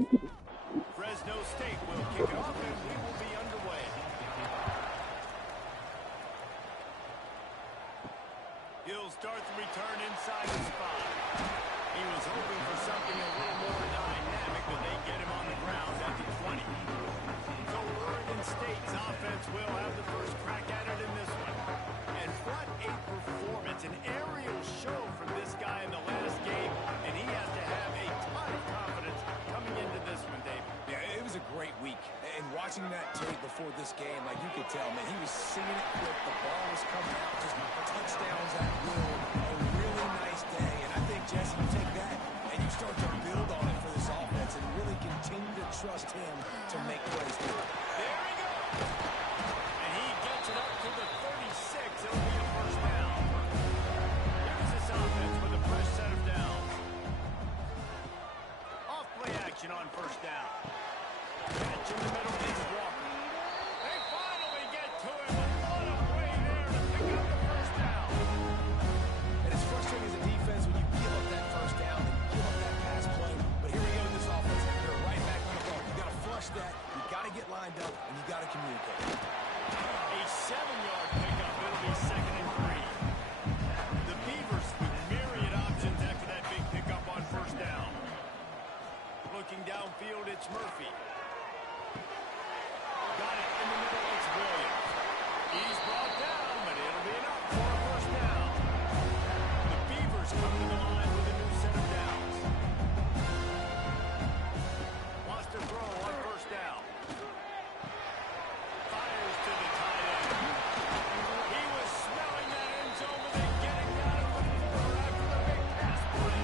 Fresno State will kick it off, and we will be underway. He'll start the return inside the spot. He was hoping for something a little more dynamic, but they get him on the ground at the 20. So Oregon State's offense will have the first crack at it in this one. And what a performance, an aerial show from this guy in the last game, and he has to have a ton of confidence coming into this one, Dave. Yeah, it was a great week. And watching that tape before this game, like you could tell, man, he was seeing it quick. The ball was coming out, just touchdowns at will. A really nice day. And I think, Jesse, you take that and you start to build on it for this offense and really continue to trust him to make plays through it. There he goes. And he gets it up to the 36. It'll be a first down. Here's this offense with a fresh set of downs. Off play action on first down. Catch in the middle is Walker. They finally get to him. What a play there to pick up the first down. And it's frustrating as a defense when you give up that first down and give up that pass play. But here we go with this offense. They're right back on the ball. You got to flush that. You got to get lined up, and you got to communicate. A 7-yard pickup. It'll be 2nd and 3. The Beavers with myriad options after that big pickup on first down. Looking downfield, it's Murphy. Got it in the middle, it's Williams. He's brought down, but it'll be enough for a first down. The Beavers come to the line with a new set of downs. Wants to throw on first down. Fires to the tight end. He was smelling that end zone, but they get it down at the 4 after the big pass play.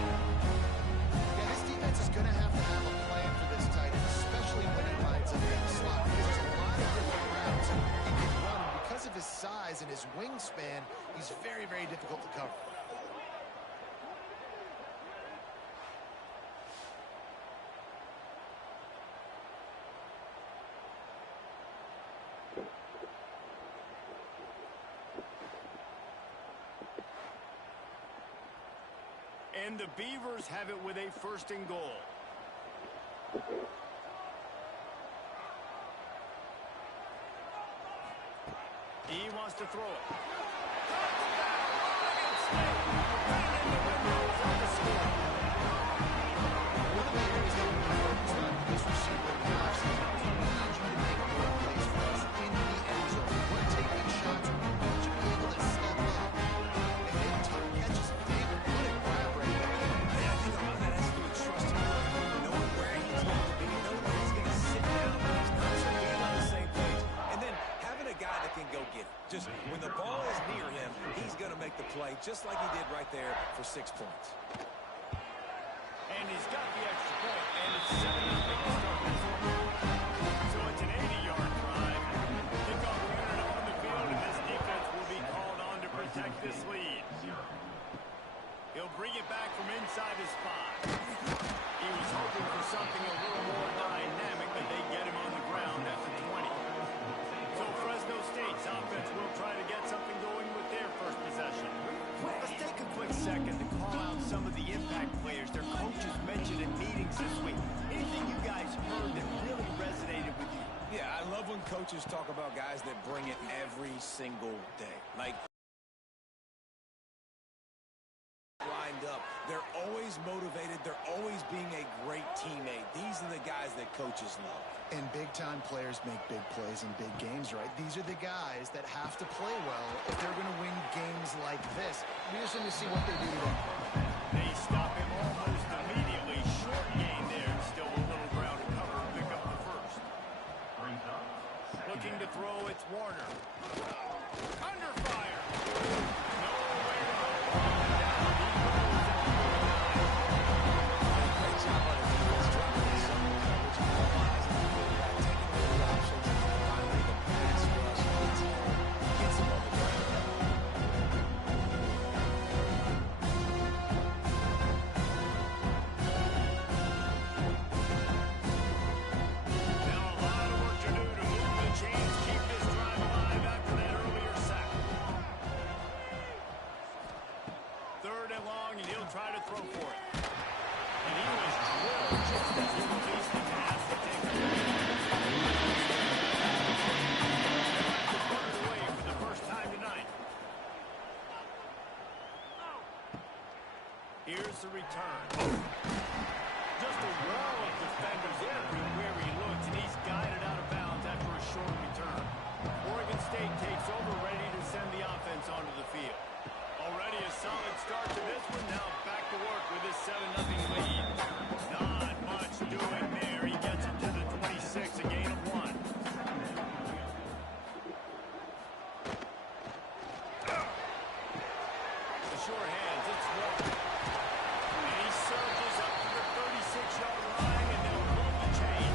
Yeah, this defense is going to have a plan for this tight end, especially when he lines up in the slot. Because there's a lot of different routes he can run. Because of his size and his wingspan, he's very, very difficult to cover. And the Beavers have it with a 1st and goal. He wants to throw it. Oregon State. Right in the windows on the score. One of the areas that we're focused on with this receiver in the offseason is we need you to make more plays for us in the end zone. We're taking shots. We need you to be able to step up and make tough catches. David, what a grab right there. I think a lot of that has to do with trusting him, knowing where he's going to be, knowing where he's going to sit down when he's not, so being on the same page. And then having a guy that can go get it. Just when the ball is near him, he's going to make the play just like he did right there for 6 points. And he's got the extra point, and it's 7-0 to start this one. So it's an 80-yard drive. Kickoff unit on the field, and this defense will be called on to protect this lead. He'll bring it back from inside his spot. He was hoping for something a little more dynamic, but they get him on the ground at the 20. So Fresno State's offense will try to get something going with their first possession. Let's take a quick second to call out some of the impact players their coaches mentioned in meetings this week. Anything you guys heard that really resonated with you? Yeah, I love when coaches talk about guys that bring it every single day. Like, lined up. They're always motivated. They're always being a great teammate. These are the guys that coaches love. And big-time players make big plays in big games, right? These are the guys that have to play well if they're going to win games like this. We're just going to see what they do today. They stop him almost immediately. Short gain there. Still a little ground to cover and pick up the first. Looking to throw, it's Warner. Under fire. Nowhere to go. Great job on the defense, dropping this on the coverage, analyzing the quarterback, taking those options, and finally the pass rush gets him on the ground. Now a lot of work to do to move the chains, keep this drive alive after that earlier sack. 3rd and long, and he'll try to throw for it. And he was drilled just as he released the pass to take it away. They'll have to put it away for the first time tonight. Here's the return. Just a wall of defenders everywhere he looks, and he's guided out of bounds after a short return. Oregon State takes over, ready to send the offense onto the field. Already a solid start to this one. Now back to work with his 7-0 lead. Not much doing there. He gets it to the 26, a gain of 1. The short hands, it's Walker. And he surges up to the 36-yard line, and they'll move the chain.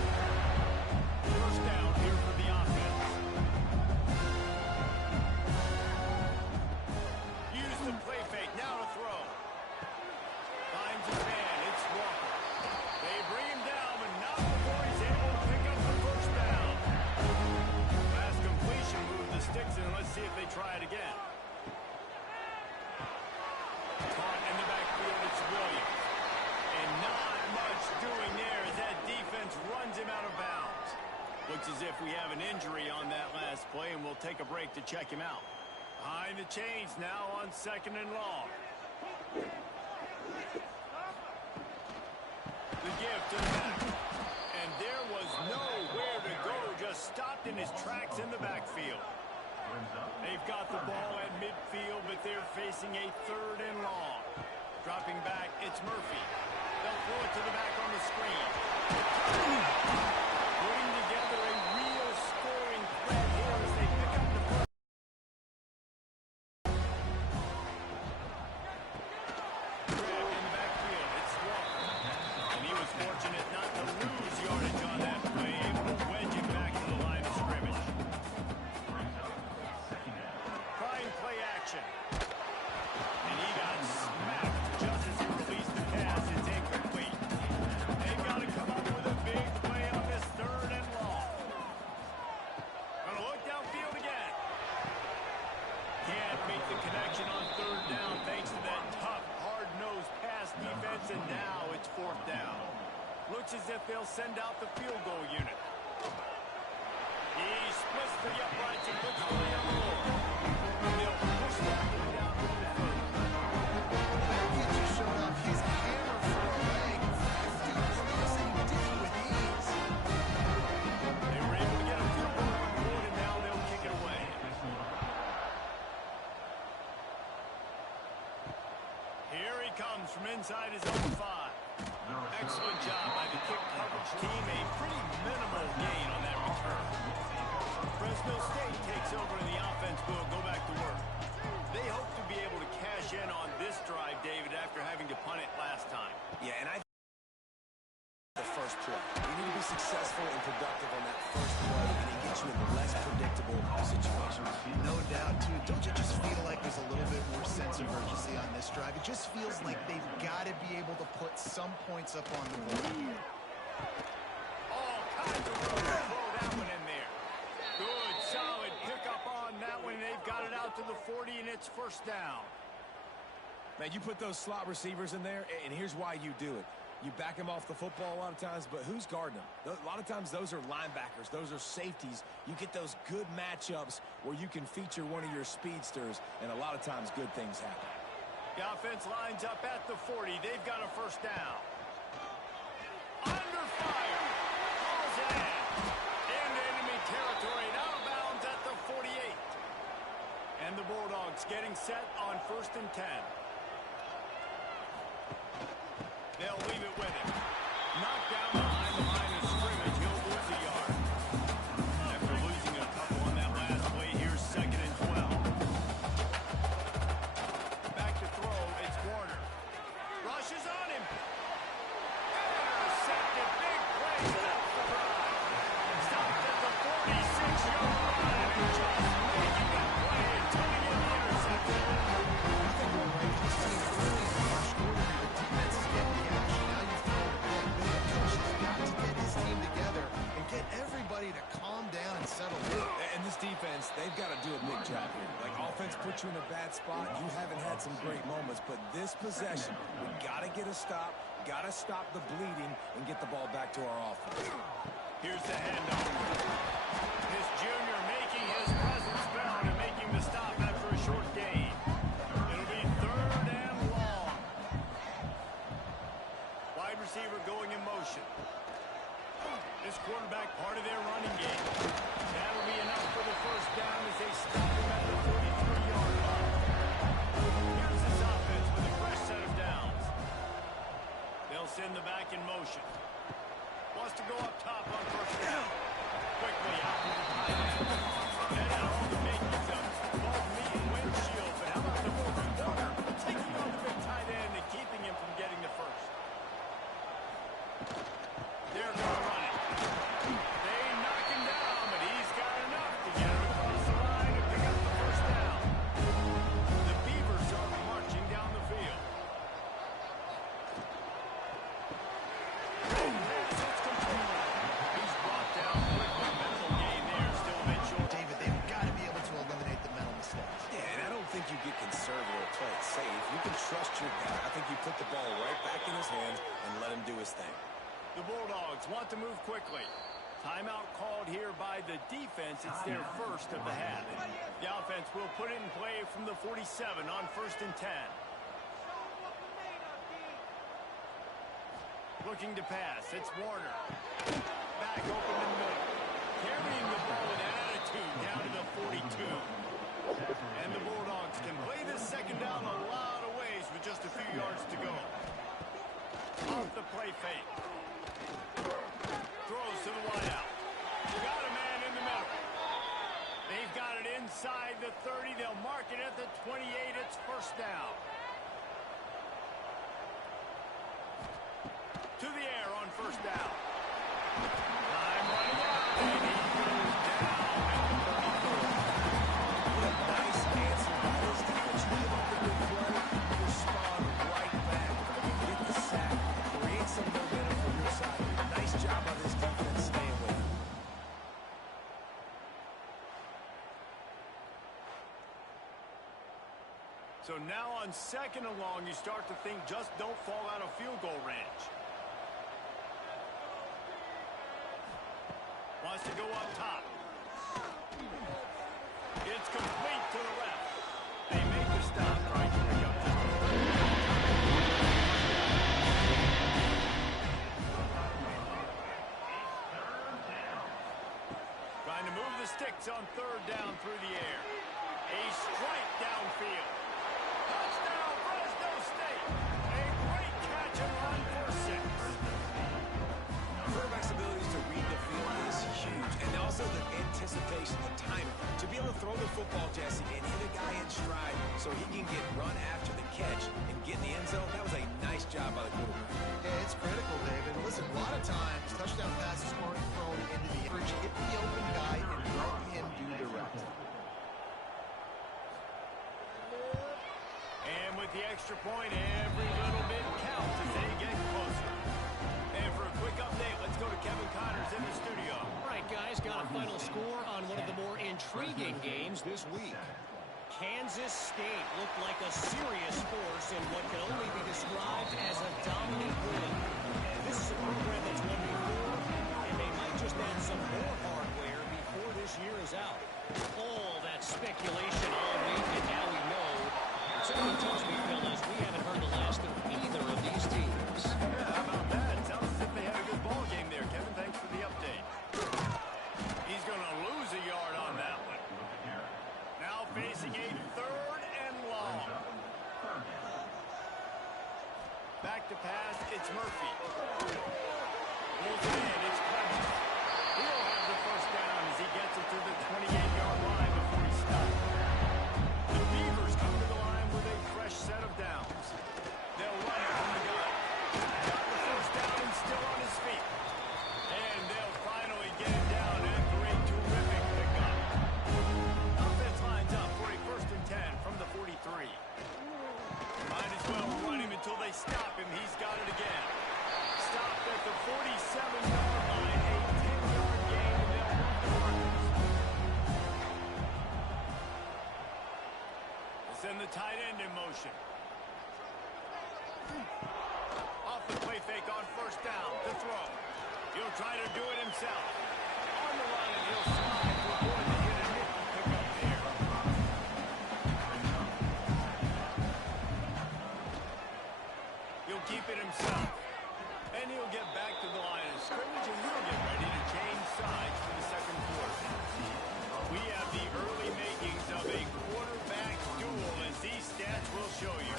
First down here for the offense. Use the play fake, now to throw. Finds his man, it's Walker. They bring him down, but not before he's able to pick up the first down. Fast completion, move the sticks in, let's see if they try it again. Caught in the backfield, it's Williams. And not much doing there as that defense runs him out of bounds. Looks as if we have an injury on that last play, and we'll take a break to check him out. Behind the chains now on 2nd and long. The give to the back. And there was nowhere to go, just stopped in his tracks in the backfield. They've got the ball at midfield, but they're facing a 3rd and long. Dropping back, it's Murphy. They'll throw it to the back on the screen. Putting together a real scoring threat here as they pick up the first. Grab in the backfield, it's Walker. And he was fortunate not to lose yardage on that play, able to wedge it back to the line of scrimmage. Prime play action. And he got smacked just as he released the pass. It's incomplete. They've got to come up with a big play on this 3rd and long. Gonna look downfield again. Can't make the connection on 3rd down thanks to that tough, hard-nosed pass defense, and now it's 4th down. Looks as if they'll send out the field goal unit. He splits the uprights and looks for the unroll. They'll push the play down a little further. That kid just showed off his hammer for a leg. This dude was losing, he did it with ease. They were able to get a field goal on board, and now they'll kick it away. Here he comes from inside his own 5. Excellent job by the kick coverage team. A pretty minimal gain on that return. Fresno State takes over in the offense. Will go back to work. They hope to be able to cash in on this drive, David, after having to punt it last time. Yeah, and the first play. You need to be successful and productive on that first play, and it gets you in less predictable situations. No doubt, too. Don't you just feel like there's a little bit more sense of urgency on this drive? It just feels like they've got to be able to put some points up on the board. All kinds of room to throw that one in there. Good, solid pickup on that one. They've got it out to the 40, and it's 1st down. Man, you put those slot receivers in there, and here's why you do it. You back them off the football a lot of times, but who's guarding them? A lot of times those are linebackers. Those are safeties. You get those good matchups where you can feature one of your speedsters, and a lot of times good things happen. The offense lines up at the 40. They've got a 1st down. Under fire. Calls it in. Into enemy territory and out of bounds at the 48. And the Bulldogs getting set on 1st and 10. They'll leave it with him. Knocked down behind the line of scrimmage. He'll lose a yard. After losing a couple on that last play, here's 2nd and 12. Back to throw, it's Warner. Rushes on him. Intercepted, big play, stops the drive. Stopped at the 46-yard line and just making that play and turning it into the interception. I think we're ready to see early in the first quarter. The defense is getting gashed. Now you've thrown a bit of touches you in a bad spot, you haven't had some great moments, but this possession, we got to get a stop, got to stop the bleeding, and get the ball back to our offense. Here's the handoff. This junior making his presence felt and making the stop after a short gain. It'll be 3rd and long. Wide receiver going in motion. This quarterback part of their running game. That'll be enough for the first down as they stop him at the 43-yard line. Here's this offense with a fresh set of downs. They'll send the back in motion. Wants to go up top on first down. Quickly out to the tight end. That had all the makings of both me and windshield, but how about the fourth quarter? Taking on the big tight end and keeping him from getting the first. They're going to run it. They knock him down, but he's got enough to get him across the line and pick up the first down. The Beavers are marching down the field. He's brought down quickly. Mental gain there, still a bit short. David, they've got to be able to eliminate the mental mistakes. Yeah, and I don't think you get conservative or play it safe. You can trust your guy. I think you put the ball right back in his hands and let him do his thing. The Bulldogs want to move quickly. Timeout called here by the defense. It's their first of the half. The offense will put it in play from the 47 on 1st and 10. Looking to pass. It's Warner. Back open in the middle. Carrying the ball with attitude down to the 42. And the Bulldogs can play this second down a lot of ways with just a few yards to go. Off the play fake. Throws to the wideout. Got a man in the middle. They've got it inside the 30. They'll mark it at the 28. It's first down. To the air on first down. Time running out. And he goes down at the 34. What a nice answer by his defense. You give up the big play, you respond right back. You get the sack, create some momentum for your side. Nice job by this defense staying with him. So now on 2nd and long, you start to think just don't fall out of field goal range. Wants to go up top. It's complete to the left. They make the stop right here up top. Trying to move the sticks on 3rd down through the air. A strike downfield. Touchdown, Fresno State. A great catch and run for 6. Quarterback's abilities to read the field is huge, and also the anticipation, the timing. To be able to throw the football, Jesse, and hit a guy in stride so he can get run after the catch and get in the end zone, that was a nice job by the quarterback. Yeah, it's critical, David. Listen, a lot of times, touchdown passes aren't thrown into the average. Hit the open guy and let him do the rest. And with the extra point, every little bit counts as they get closer. And for a quick update, let's go to Kevin Connors in the studio. All right, guys, got a final score on one of the more intriguing games this week. Kansas State looked like a serious force in what can only be described as a dominant win. This is a program that's won before, and they might just add some more hardware before this year is out. All that speculation all week, and now we know. It certainly tells me, fellas, we haven't heard the last of either of these teams. Yeah, how about that? Sounds as if they had a good ball game there, Kevin. Thanks for the update. He's going to lose a yard on that one. Now facing a 3rd and long. Back to pass, it's Murphy. Pulls it in, it's Clemens. He'll have the first down as he gets it to the 28-yard line before he stops. The Beavers come to the line with a fresh set of downs. They'll run it from the gun. Got the first down and still on his feet. And they'll finally get it down after a terrific pickup. Offense lines up for a 1st and 10 from the 43. Might as well run him until they stop him. He's got it again. Stopped at the 47-yard line. A 10-yard gain, and they'll move the markers. motion. Off the play fake on first down. To throw. He'll try to do it himself. On the run, and he'll slide to avoid the hit and nifty pickup there. He'll keep it himself. And he'll get back to the line of scrimmage, and he'll get ready to change sides for the second quarter. We have the early makings of a quarterback duel, as these stats will show you.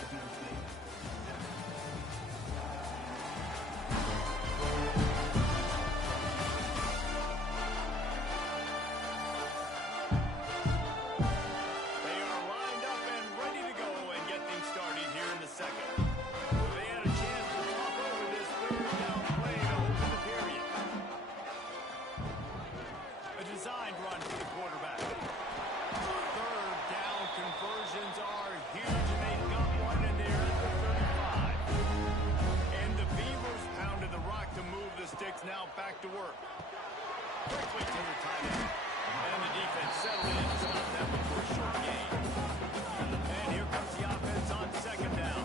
They are lined up and ready to go and get things started here in the second. They had a chance to talk over this third down play to open the period. A designed run for the quarterback. Third down conversions are huge, and they got one, and they're at the 35. And the Beavers pounded the rock to move the sticks, now back to work. Quickly to the tight end. And the defense settled in to stop that one for a short gain. And here comes the offense on second down.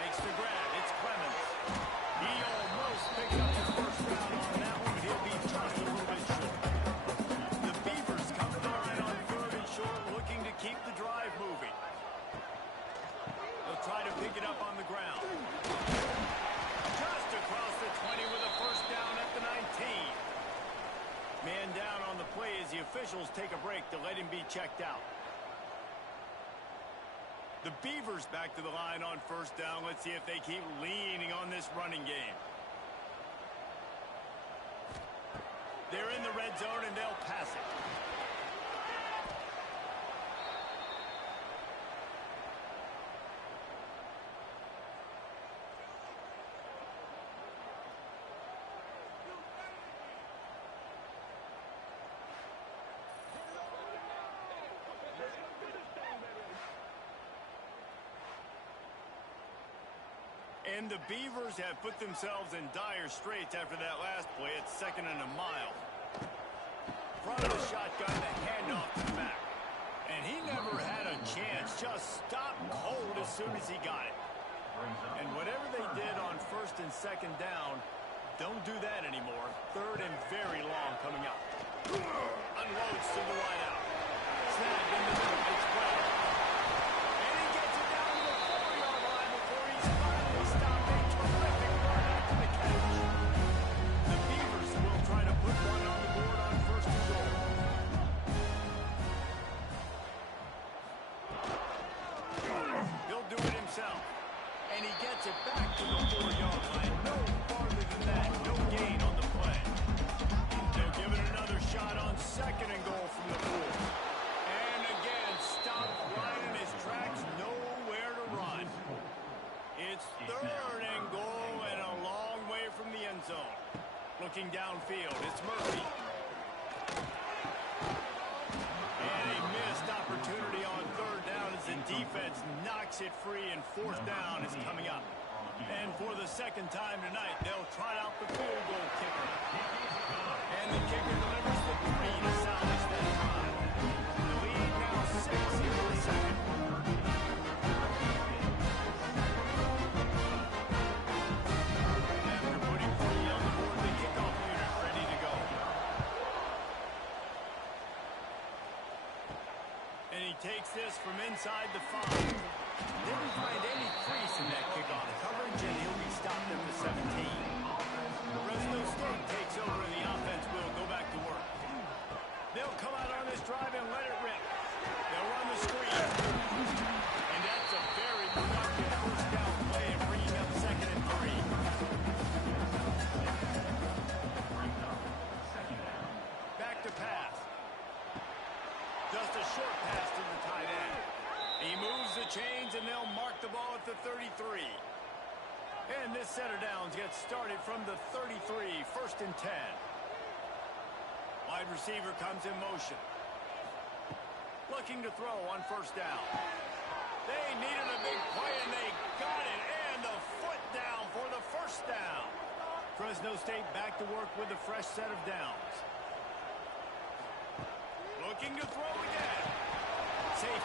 Makes the grab. It's Clemens. He almost picked up his first down on that one, but he'll be just a little bit short. The Beavers come to the line on third and short, looking to keep the drive moving. They'll try to pick it up on the ground. Just across the 20 with a first down at the 19. Man down on the play as the officials take a break to let him be checked out. The Beavers back to the line on first down. Let's see if they keep leaning on this running game. They're in the red zone, and they'll pass it. And the Beavers have put themselves in dire straits after that last play. It's second and a mile. Front of the shotgun, the handoff to the back. And he never had a chance. Just stopped cold as soon as he got it. And whatever they did on first and second down, don't do that anymore. Third and very long coming up. Unloads to the wide out. Snagged in the middle. It's well. And he gets it down to the 4-yard line before he's finally stopped. A terrific run after the catch. The Beavers will try to put one on the board on first and goal. He'll do it himself. And he gets it back to the 4-yard line. No farther than that. No gain on the play. They'll give it another shot on second and goal from the 4. And again, stopped right in his tracks. Nowhere to run. It's third and goal and a long way from the end zone. Looking downfield, it's Murphy. And a missed opportunity on third down as the defense knocks it free, and fourth down is coming up. And for the second time tonight, they'll try out the field goal kicker. And the kicker delivers the 3 to salvage that drive. The lead now 6 here in the second. After putting 3 on the board, the kickoff unit ready to go. And he takes this from inside the 5. Didn't find any crease in that kickoff coverage, and he'll be stopped at the 17. Fresno State takes over, and the offense will go back to work. They'll come out on this drive and let it rip. They'll run the screen. And that's a very productive first down play and bringing up second and 3. Back to pass. Just a short pass to the tight end. He moves the chains, and they'll mark the ball at the 33. And this set of downs gets started from the 33, first and 10. Wide receiver comes in motion. Looking to throw on first down. They needed a big play, and they got it. And the foot down for the first down. Fresno State back to work with a fresh set of downs. Looking to throw again.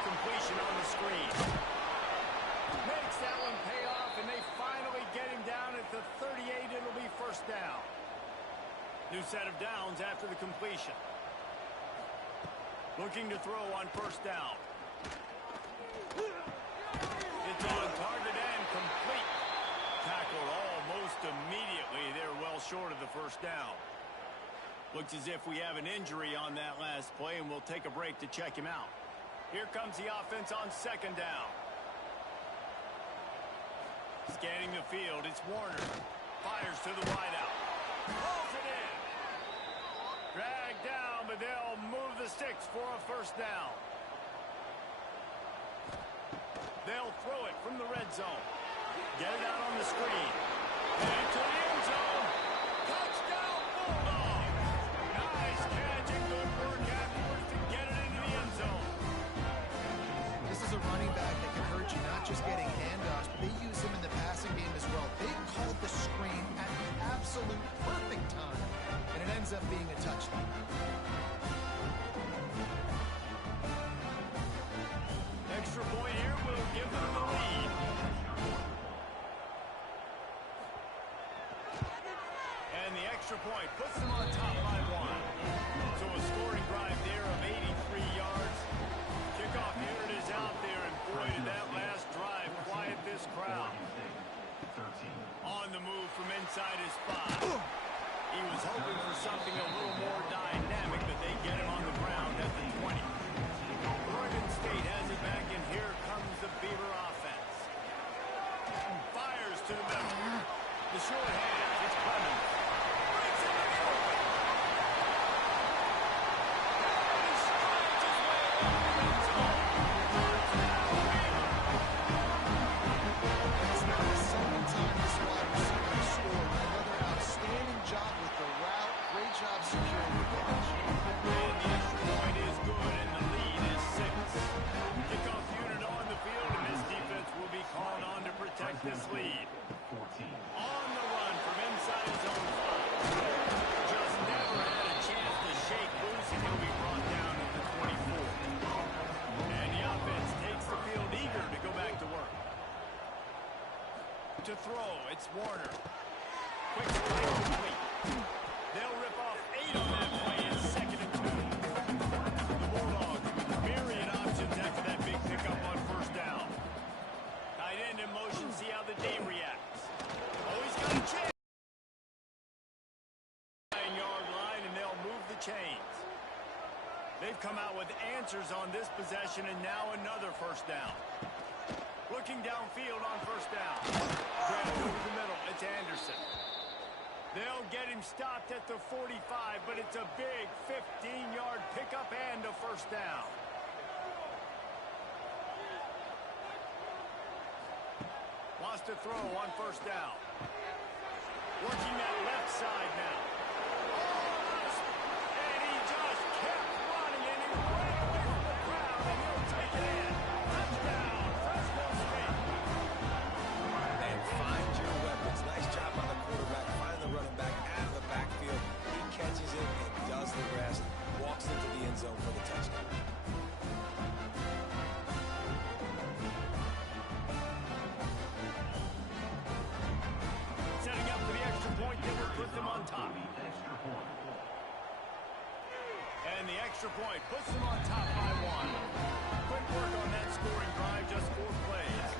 completion on the screen. Makes that one pay off, and they finally get him down at the 38. It'll be first down. New set of downs after the completion. Looking to throw on first down. It's on target and complete. Tackled almost immediately. They're well short of the first down. Looks as if we have an injury on that last play, and we'll take a break to check him out. Here comes the offense on second down. Scanning the field, it's Warner. Fires to the wideout. Pulls it in. Dragged down, but they'll move the sticks for a first down. They'll throw it from the red zone. Get it out on the screen. Into the end zone. Touchdown, Bulldogs. Nice catch and good work afterwards to get it into the end zone. This is a running back that can hurt you, not just getting handoffs, but they use him in the passing game as well. They called the screen at the absolute perfect time, and it ends up being a touchdown. Extra point here will give them the lead. And the extra point puts them on top by one. So a scoring drive there of 83 yards. Kickoff here it is out there, and boy, did that last drive quiet this crowd. On the move from inside his spot. He was hoping for something a little more dynamic, but they get him on the ground at the 20. Oregon State has it back, and here comes the Beaver offense. Fires to the middle. The short hands, it's Clemens. Breaks into the open. He strides his way over the end zone. Touchdown, Beaver. It's not the second time this wide receiver has scored. Another outstanding job with the route. Great job securing the catch. And the extra point is good, and the lead is 6. Kickoff unit on the field, and this defense will be called on to protect this lead. On the run from inside his own 5. Just never had a chance to shake loose, and he'll be brought down at the 24. And the offense takes the field eager to go back to work. To throw, it's Warner. Quick play complete. They'll rip off 8 on that play. It's 2nd and 2. The Bulldogs with myriad options after that big pickup on first down. Tight end in motion, see how the D reacts. Oh, he's got a chance. 9-yard line, and they'll move the chains. They've come out with answers on this possession, and now another first down. Looking downfield on first down. Grabbed over the middle. It's Anderson. They'll get him stopped at the 45, but it's a big 15-yard pickup and a first down. Wants to throw on first down. Working that left side now. And he just kept running, and he ran away from the crowd, and he'll take it in. Touchdown, Fresno State. And find your weapons. Nice job by the quarterback. Find the running back out of the backfield. He catches it and does the rest. Walks into the end zone for the touchdown. Setting up for the extra point that will put them on top. And the extra point puts them on top by 1. Quick work on that scoring drive, just 4 plays.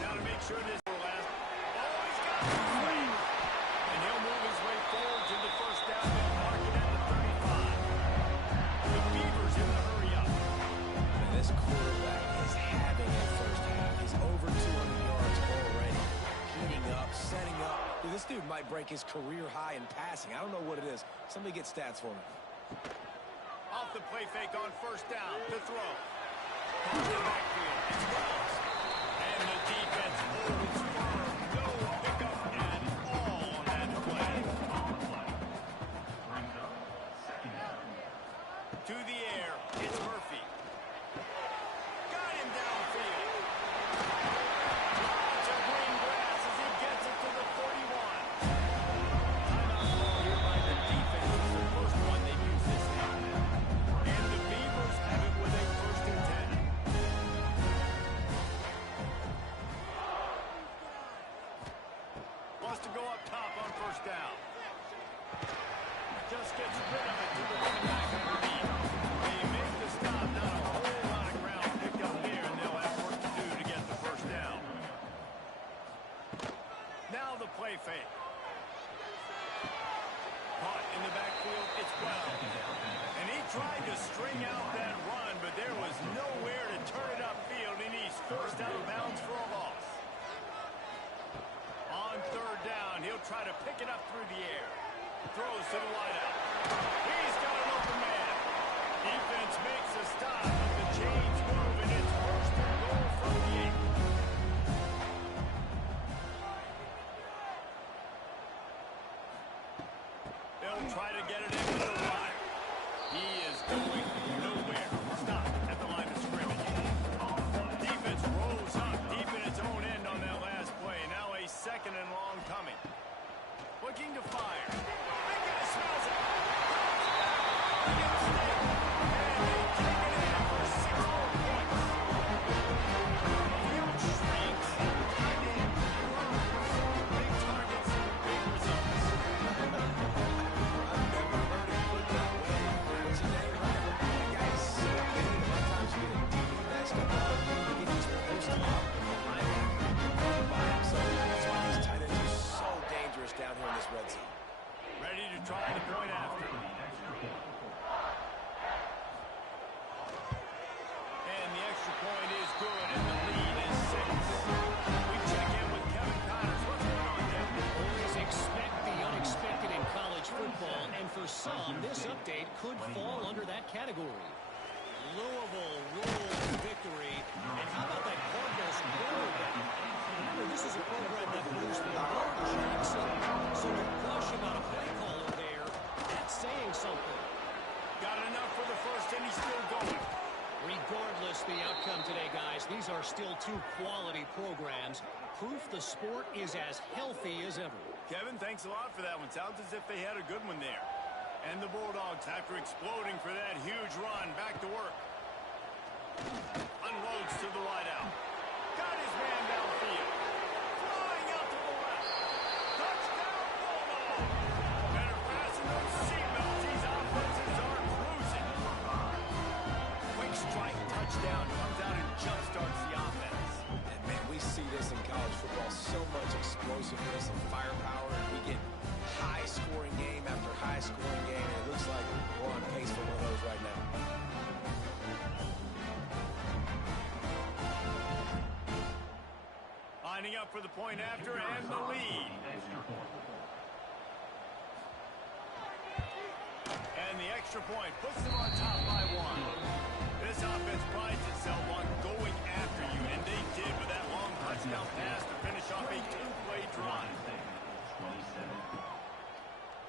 Now to make sure this will last. Oh, he's got the swing. And he'll move his way forward to the first down. They'll mark it at the 35. The Beavers in the hurry up. And this quarterback is having a first half. He's over 200 yards already. Heating up, setting up. Dude, this dude might break his career high in passing. I don't know what it is. Somebody get stats for me. Off the play fake on first down to throw. Comes the backfield. It's Wells. And the defense holds firm. No pickup at all on that play. To the air. It's Murphy. Got him downfield. Lots of green grass as he gets it to the 31. Timeout ball here by the defense. It's the first one they've used this game. And the Beavers have it with a 1st and try to pick it up through the air. Throws to the wideout. He's got an open man. Defense makes a stop with the change move, and it's first and goal from the 8. They'll try to get it into the wire. He is going nowhere. Stop at the line of scrimmage. Defense rolls up deep in its own end on that last play. Now a second and long coming. Looking to fire. Big guy smells it. And they take it in for 6 more points. Field shrinks. Tight end runs. Big targets, big results. I've never heard it put that way. But you ain't right. That guy's so big. A lot of times you get a DB matched up. You can just post him up behind him, run by him. So that's why these tight ends are so dangerous down here in this red zone. Ready to try the point after. And the extra point is good, and the lead is 6. We check in with Kevin Connors. What's going on, Kevin? Always expect the unexpected in college football, and for some, this update could fall under that category. Louisville rolls to victory, and how about that Cardinals quarterback? Remember, this is a program that moves for Lamar Jackson, so to gush about a play caller there, that's saying something. Got enough for the first, and he's still going. Regardless the outcome today, guys, these are still 2 quality programs. Proof the sport is as healthy as ever. Kevin, thanks a lot for that one. Sounds as if they had a good one there. And the Bulldogs, after exploding for that huge run, back to work. Unloads to the wideout. Got his man downfield. Flying out to the left. Touchdown, Bulldogs! Better fasten those seatbelts. These offenses are cruising. Quick strike touchdown. Comes out and jumpstarts the offense. And man, we see this in college football, so much explosiveness and firepower, and we get high-scoring game after high-scoring game, and it looks like we're on pace for one of those right now. Lining up for the point after and the lead. And the extra point puts them on top by 1. This offense prides itself on going after you, and they did with that long touchdown pass to finish off a 2-play drive.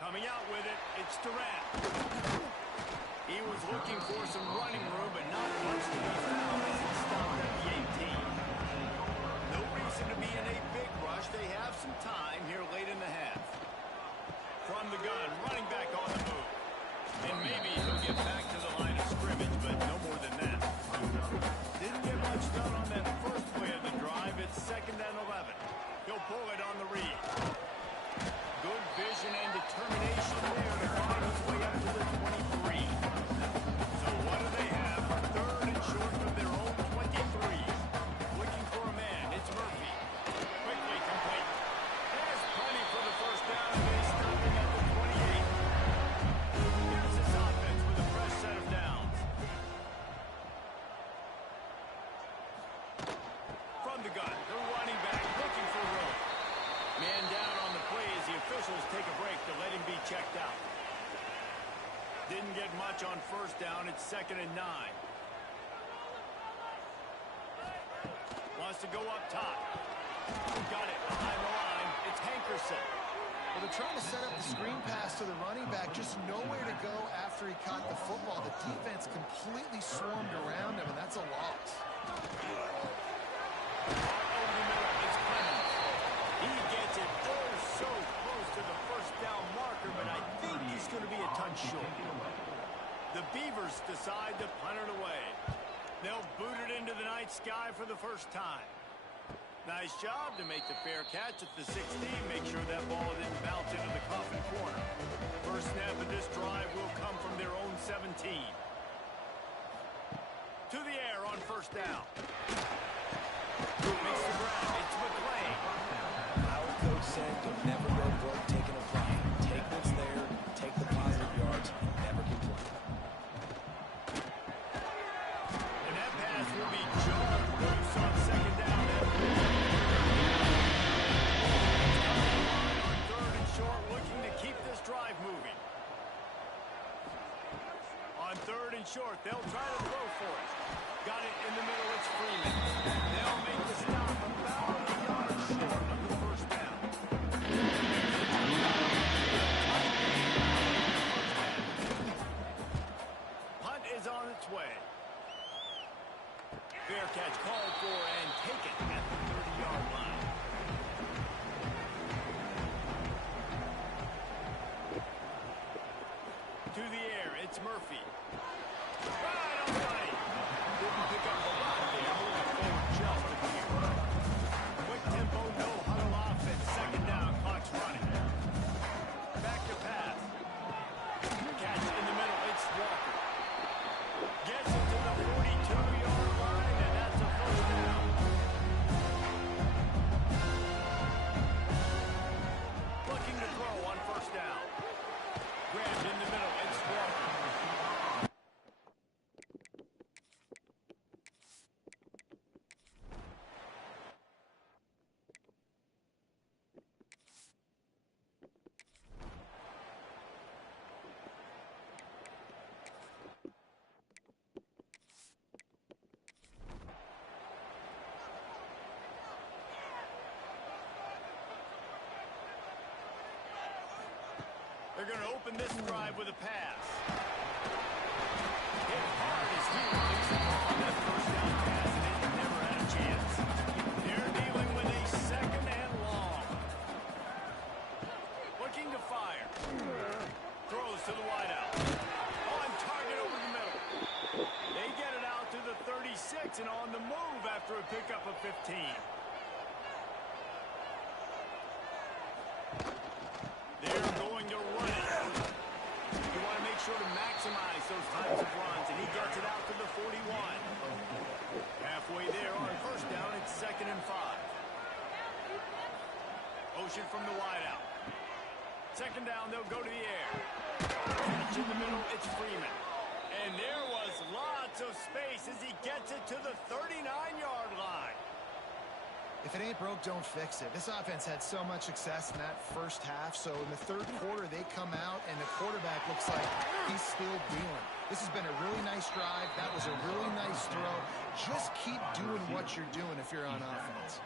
Coming out with it, it's Durant. He was looking for some running room, but not much to be found as he stopped at the 18. No reason to be in a big rush. They have some time here late in the half. From the gun, running back on the move. And maybe he'll get back to the line of scrimmage, but no more than that. Didn't get much done on that first play of the drive. It's 2nd and 11. He'll pull it on the read. Good vision and determination there to find his way up to the 23. So what do they have? 3rd and short from their own 23. Looking for a man. It's Murphy. Quickly complete. There's plenty for the first down, and they stop him at the 28. Here's this offense with a fresh set of downs. From the gun, the running back looking for room. Man down on the play as the officials take a break to let him be checked out. Didn't get much on first down. It's 2nd and 9. Wants to go up top. Got it behind the line. It's Hankerson. Well, they're trying to set up the screen pass to the running back. Just nowhere to go after he caught the football. The defense completely swarmed around him, and that's a loss. Over the middle, it's Clemens. He gets it so close to the first down marker, but I think he's going to be a touch short. The Beavers decide to punt it away. They'll boot it into the night sky for the first time. Nice job to make the fair catch at the 16. Make sure that ball didn't bounce into the coffin corner. First snap of this drive will come from their own 17. To the air on first down. Makes the grab. It's McClain. Our coach said you'll never go broke taking a play. Take what's there, take the positive yards, and never complain. And that pass will be jarred loose on 2nd down. On 3rd and short. They'll try to throw for it. Got it in the middle. It's Freeman. They'll make the stop about a yard short of the first down. Punt is on its way. Fair catch called for and taken at the 30-yard line. To the air, it's Murphy. Right on the money. Didn't pick up a lot there. Moving forward just a few. Quick tempo, no huddle offense. Second down, clock's running. Back to pass. Catch in the middle, it's Walker. Gets it to the 42-yard line, and that's a first down. Looking to throw on first down. Grabbed in the middle, it's Walker. They're going to open this drive with a pass. Hit hard as he released the ball on that first down pass, and it never had a chance. They're dealing with a second and long. Looking to fire. Throws to the wideout. On target over the middle. They get it out to the 36 and on the move after a pickup of 15. They're going to run it. You want to make sure to maximize those types of runs, and he gets it out to the 41. Halfway there on first down, it's 2nd and 5. Motion from the wideout. Second down, they'll go to the air. Catch in the middle, it's Freeman. And there was lots of space as he gets it to the 39-yard line. If it ain't broke, don't fix it. This offense had so much success in that first half, so in the third quarter, they come out, and the quarterback looks like he's still dealing. This has been a really nice drive. That was a really nice throw. Just keep doing what you're doing if you're on offense.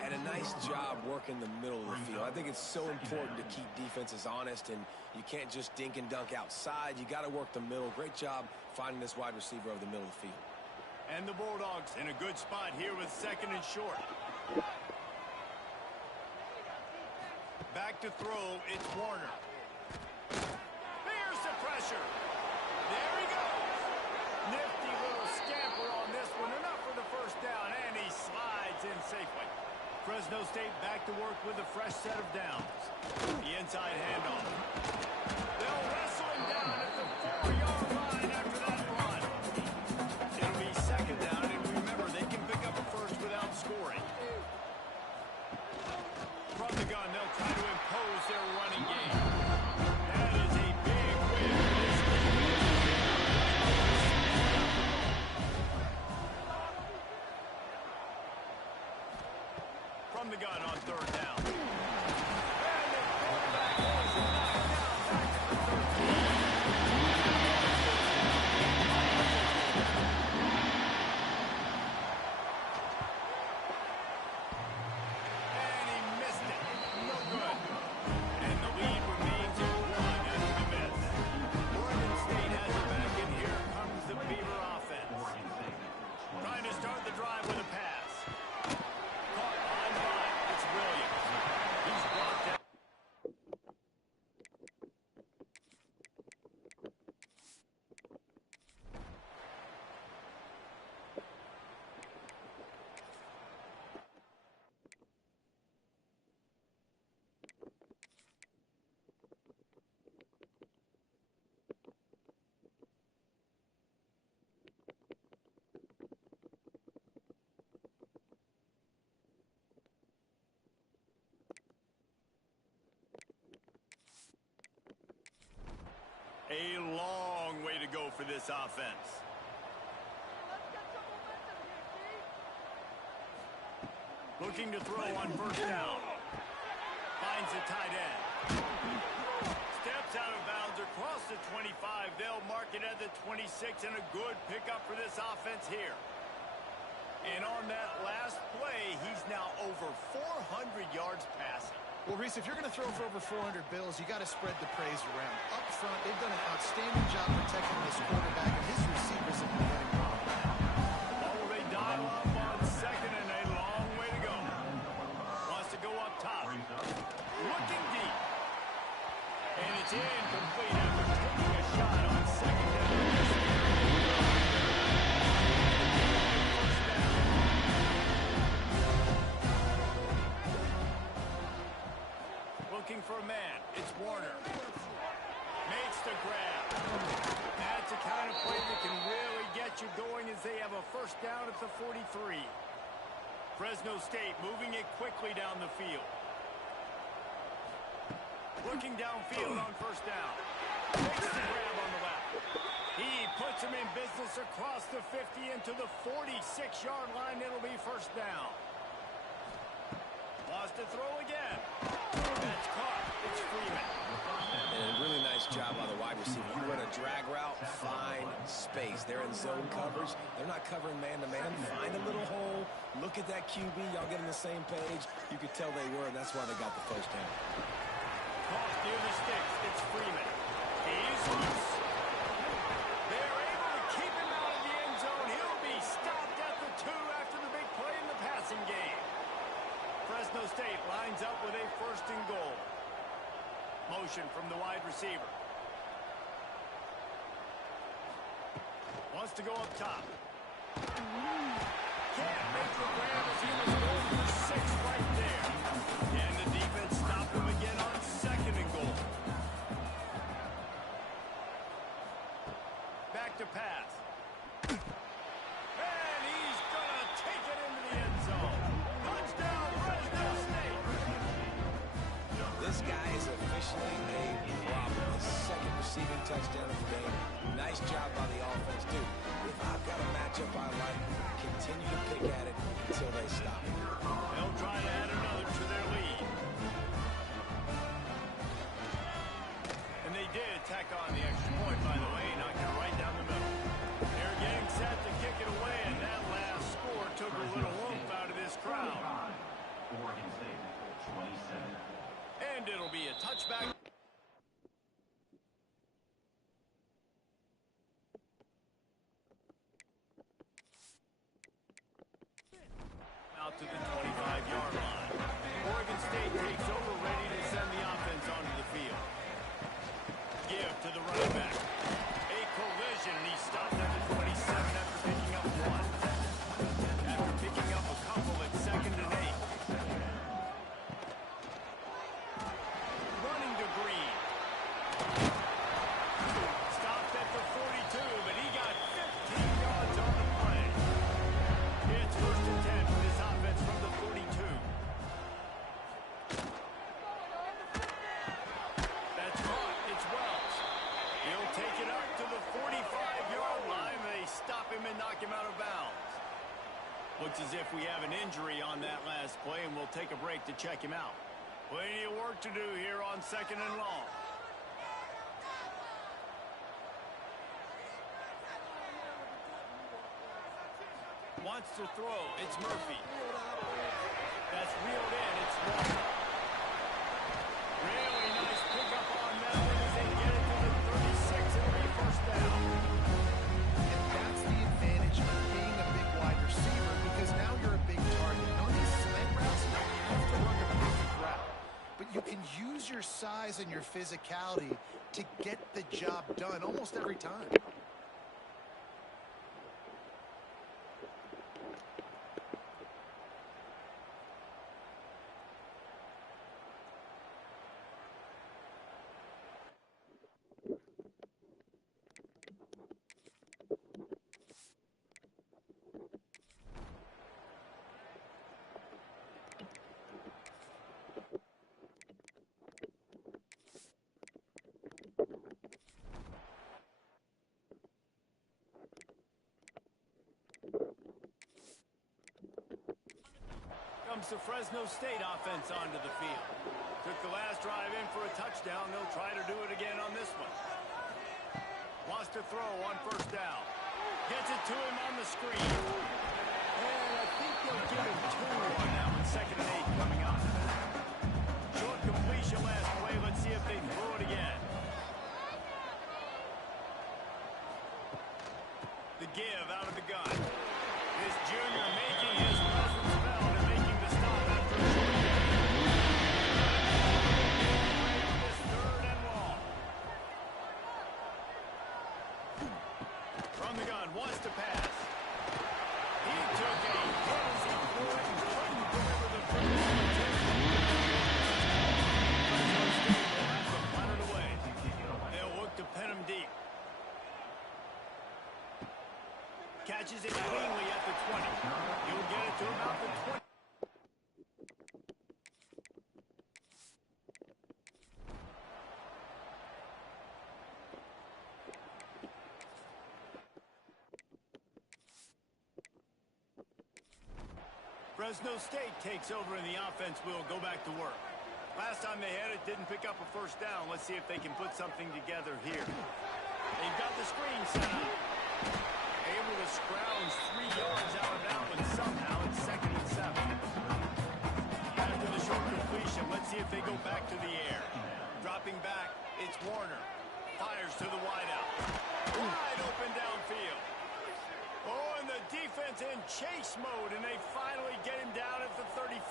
And a nice job working the middle of the field. I think it's so important to keep defenses honest, and you can't just dink and dunk outside. You got to work the middle. Great job finding this wide receiver over the middle of the field. And the Bulldogs in a good spot here with 2nd and short. Back to throw, it's Warner. Here's the pressure. There he goes. Nifty little scamper on this one. Enough for the first down, and he slides in safely. Fresno State back to work with a fresh set of downs. The inside handoff. They'll wrestle him down at the 4-yard line after that run. It'll be second down, and remember, they can pick up a first without scoring. From the gun, they'll try to impose their running game. That is a big win for this team. From the gun on third down. And the quarterback is knocked down back to the 13. And he missed it. No good. And the lead remains at 1 after the miss. Oregon State has it back, and here comes the Beaver offense. Trying to start the drive with a pass. Caught on by. It's Williams. He's blocked out. A long way to go for this offense. Looking to throw on first down. Finds the tight end. Steps out of bounds across across the 25. They'll mark it at the 26, and a good pickup for this offense here. And on that last play, he's now over 400 yards passing. Well, Reese, if you're going to throw for over 400 bills, you got to spread the praise around. Up front, they've done an outstanding job protecting this quarterback, and his receivers have been getting wrong. Oh, they dial up on second, and a long way to go. Wants to go up top. Looking deep. And it's incomplete after taking a shot on second down. Looking for a man. It's Warner. Makes the grab. That's the kind of play that can really get you going as they have a first down at the 43. Fresno State moving it quickly down the field. Looking downfield on first down. Makes the grab on the left. He puts him in business across the 50 into the 46-yard line. It'll be first down. Wants to throw again. That's caught. It's Freeman. And a really nice job by the wide receiver. You run a drag route, find space. They're in zone coverage. They're not covering man-to-man. Find a little hole. Look at that QB. Y'all get on the same page. You could tell they were, and that's why they got the first down. Caught near the sticks. It's Freeman. He's loose. They're able to keep him out of the end zone. He'll be stopped at the 2 after the big play in the passing game. Fresno State lines up with a first and goal. Motion from the wide receiver. Wants to go up top. Can't make the grab as he was going for 6 right there. And the defense stopped him again on second and goal. Back to pass. And he's going to take it into the end zone. Touchdown, Fresno State. This guy is officially a problem. His second receiving touchdown of the game. Nice job by the offense, too. If I've got a matchup I like, continue to pick at it until they stop. They'll try to add another to their lead. And they did tack on the extra point, by the way, knocked it right down the middle. They're getting set to kick it away, and that last score took a little oomph out of this crowd. Oregon State, 27. And it'll be a touchback. Out to the 25-yard line. Oregon State takes over, ready to send the offense onto the field. Give to the running back. A collision, and he stopped at the 27 after picking up 1. After picking up a couple at second and 8. Running to Green. Stopped at the 42, but he got 15 yards on the play. It's first and 10 for this offense from the 42. That's caught. It's Wells. He'll take it up to the 45-yard line. They stop him and knock him out of bounds. Looks as if we have an injury on that last play, and we'll take a break to check him out. Plenty of work to do here on second and long. Wants to throw. It's Murphy. That's reeled in. It's Walker. Really nice pickup on that one as they get it to the 36. It'll be first down. And that's the advantage of being a big wide receiver, because now you're a big target. On these slant routes, you don't have to run the perfect route, but you can use your size and your physicality to get the job done almost every time. Comes the Fresno State offense onto the field. Took the last drive in for a touchdown. They'll try to do it again on this one. Wants to throw on first down. Gets it to him on the screen. And I think they'll give him 2 on that one. 2nd and 8 coming up. Short completion last play. Let's see if they throw it again. The give out of the gun. This junior making his presence felt and making the stop after a short game. This 3rd and long. From the gun, wants to pass. He took a hit as he threw it and couldn't deliver the first attempt. Fresno State will have to punt it away. They'll look to pin him deep. Catches it cleanly at the 20. He'll get it to about the 20. Fresno State takes over and the offense will go back to work. Last time they had it, didn't pick up a first down. Let's see if they can put something together here. They've got the screen set up. Able to scrounge 3 yards out of that one somehow. It's 2nd and 7. After the short completion, let's see if they go back to the air. Dropping back, it's Warner. Fires to the wideout. Wide open downfield. Oh, and the defense in chase mode, and they finally get him down at the 35.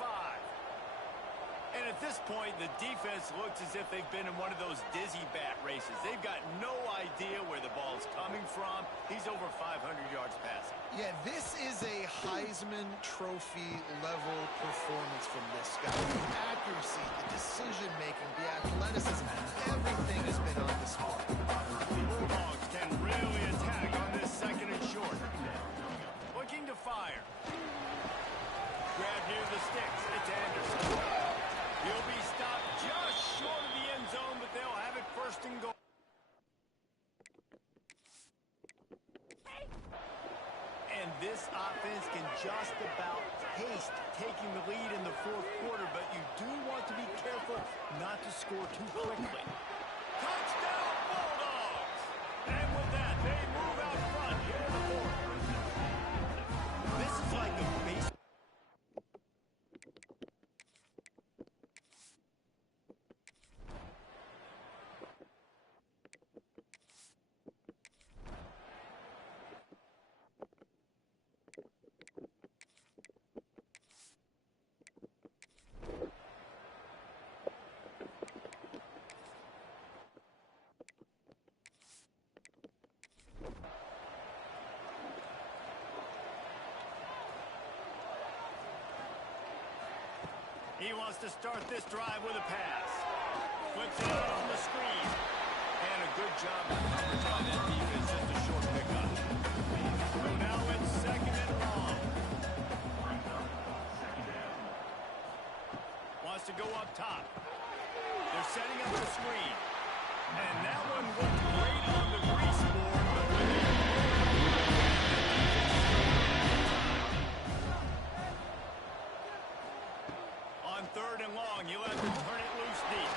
And at this point, the defense looks as if they've been in one of those dizzy bat races. They've got no idea where the ball's coming from. He's over 500 yards passing. Yeah, this is a Heisman Trophy level performance from this guy. The accuracy, the decision-making, the athleticism, everything has been on display. The Bulldogs can really attack on this 2nd and short. Looking to fire. Grab near the sticks. It's Anderson. He'll be stopped just short of the end zone, but they'll have it 1st and goal. And this offense can just about taste taking the lead in the 4th quarter, but you do want to be careful not to score too quickly. Touchdown, Bulldogs! And with that, they move out front here in the 4th. This is like the base. He wants to start this drive with a pass. Flips it out on the screen. And a good job of coverage on that defense. Just a short pickup. So now it's 2nd and long. Wants to go up top. They're setting up the screen. And that one looked great on the grease board, but when they on 3rd and long, you'll have to turn it loose deep.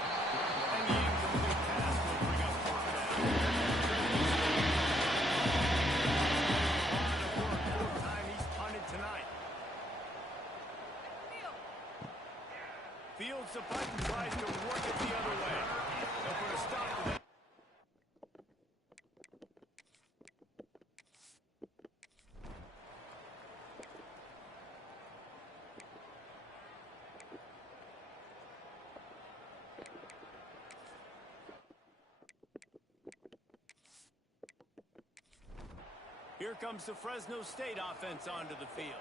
And the incomplete pass will bring up 4th down. Line of work, 4th time he's punted tonight. Fields the punt and tries to work it the other way. They'll put a stop to that. Here comes the Fresno State offense onto the field.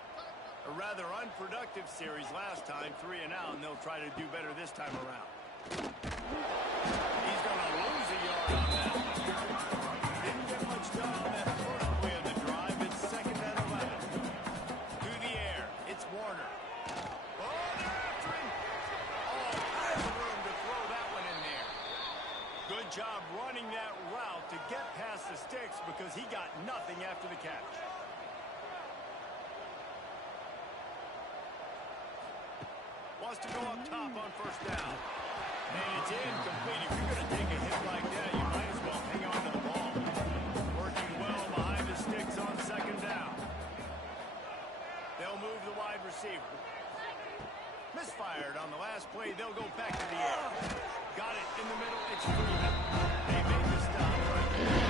A rather unproductive series last time, 3 and out, and they'll try to do better this time around. He's going to lose a yard on that. Didn't get much done on that first play of the drive. It's 2nd and 11. To the air, it's Warner. Oh, they're after him. Oh, has room to throw that one in there. Good job running that route to get past the sticks because he got nothing after the catch. Wants to go up top on first down. And it's incomplete. If you're going to take a hit like that, you might as well hang on to the ball. move the wide receiver. Misfired on the last play. They'll go back to the air. Got it in the middle. It's Freeman. They made the stop right there.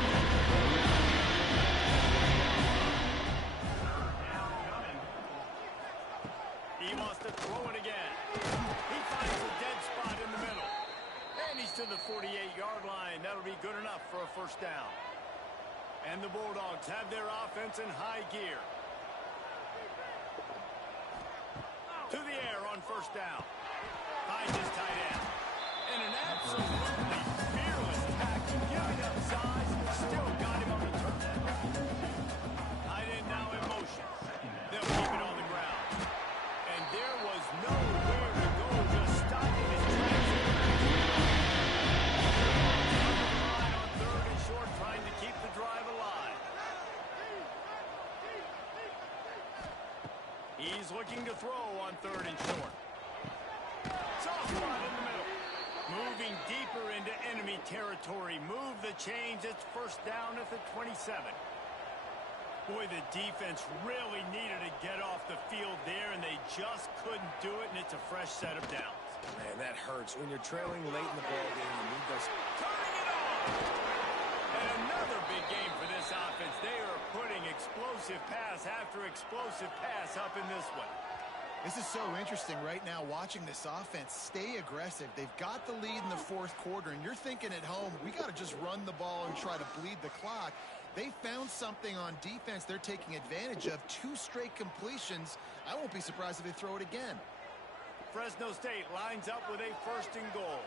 He wants to throw it again. He finds a dead spot in the middle. And he's to the 48-yard line. That'll be good enough for a first down. And the Bulldogs have their offense in high gear. To the air on first down. Finds his tight end. And an absolutely fearless tackle, giving up size, still got him on the turn. Tight end now in motion. They'll keep it on the ground. And there was nowhere to go, just stopping his tracks. On third and short, trying to keep the drive alive. He's looking to throw on third and short. Soft spot in the middle. Moving deeper into enemy territory. Move the chains. It's first down at the 27. Boy, the defense really needed to get off the field there, and they just couldn't do it, and it's a fresh set of downs. Man, that hurts. When you're trailing late in the ball game, you need those. Turning it on! And another big game for this offense. They are putting explosive pass after explosive pass up in this one. This is so interesting right now watching this offense stay aggressive. They've got the lead in the fourth quarter, and you're thinking at home, we got to just run the ball and try to bleed the clock. They found something on defense they're taking advantage of. 2 straight completions. I won't be surprised if they throw it again. Fresno State lines up with a first and goal.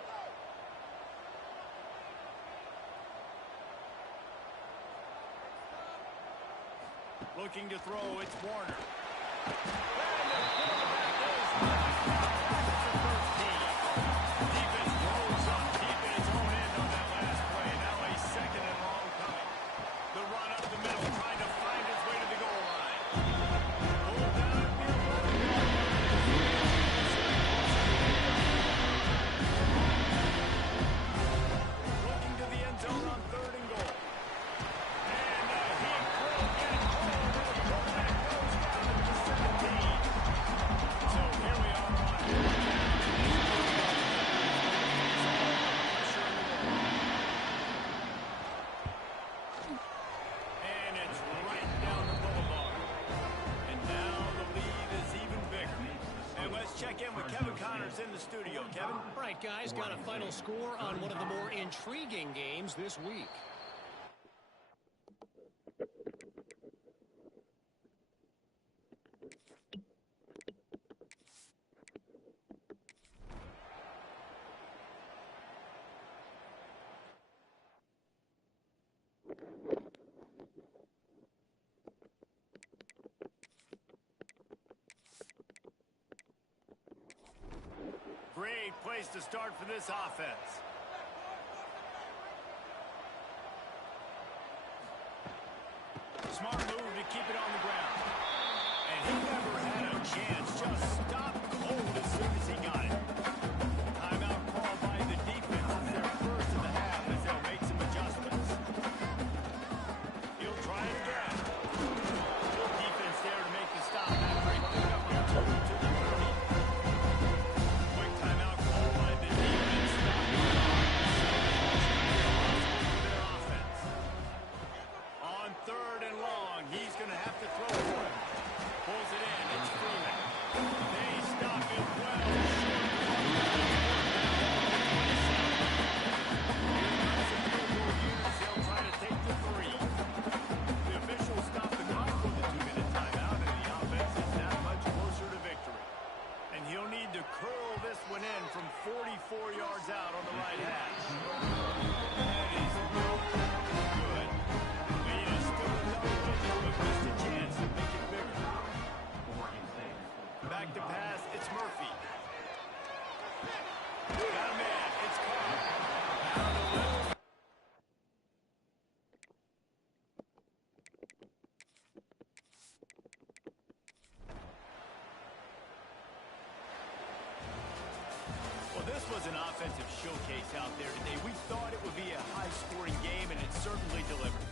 Looking to throw, it's Warner. And the quarterback is knocked out. That's the first team. Defense rolls up deep in its own end on that last play. Now a second and long coming. The run up the middle, trying to find his way to the goal line. Pulled down at the 11-yard line. Looking to the end zone on third and goal. And he will get home. The quarterback goes down at the 17. So here we are on and it's right down the boulevard. And now the lead is even bigger. And let's check in with Kevin Connors in the studio. Kevin? All right, guys, got a final score on one of the more intriguing games this week. Great place to start for this offense. Smart move to keep it on the ground. And he never had a chance. Just stopped cold as soon as he got it. Timeout called by the defense. It's their first of the half as they'll make some adjustments. He'll try it again. Good defense there to make the stop after he picked up a 2 to the 30. Quick timeout called by the defense. Their offense. On third and long, he's going to have to throw for it. Pulls it in. It's Freeman. They stop him well. They'll try to take the 3. The officials stop the clock for the 2-minute timeout, and the offense is that much closer to victory. And he'll need to curl this one in from 44 yards out on the right hash. That is no good. Lead is still a double digit, but just a chance to make it bigger. Oregon State. Back to pass, it's Murphy. Got a man, it's Carr. Down the left. Well, this was an offensive showcase out there today. We thought it would be a high-scoring game, and it certainly delivered.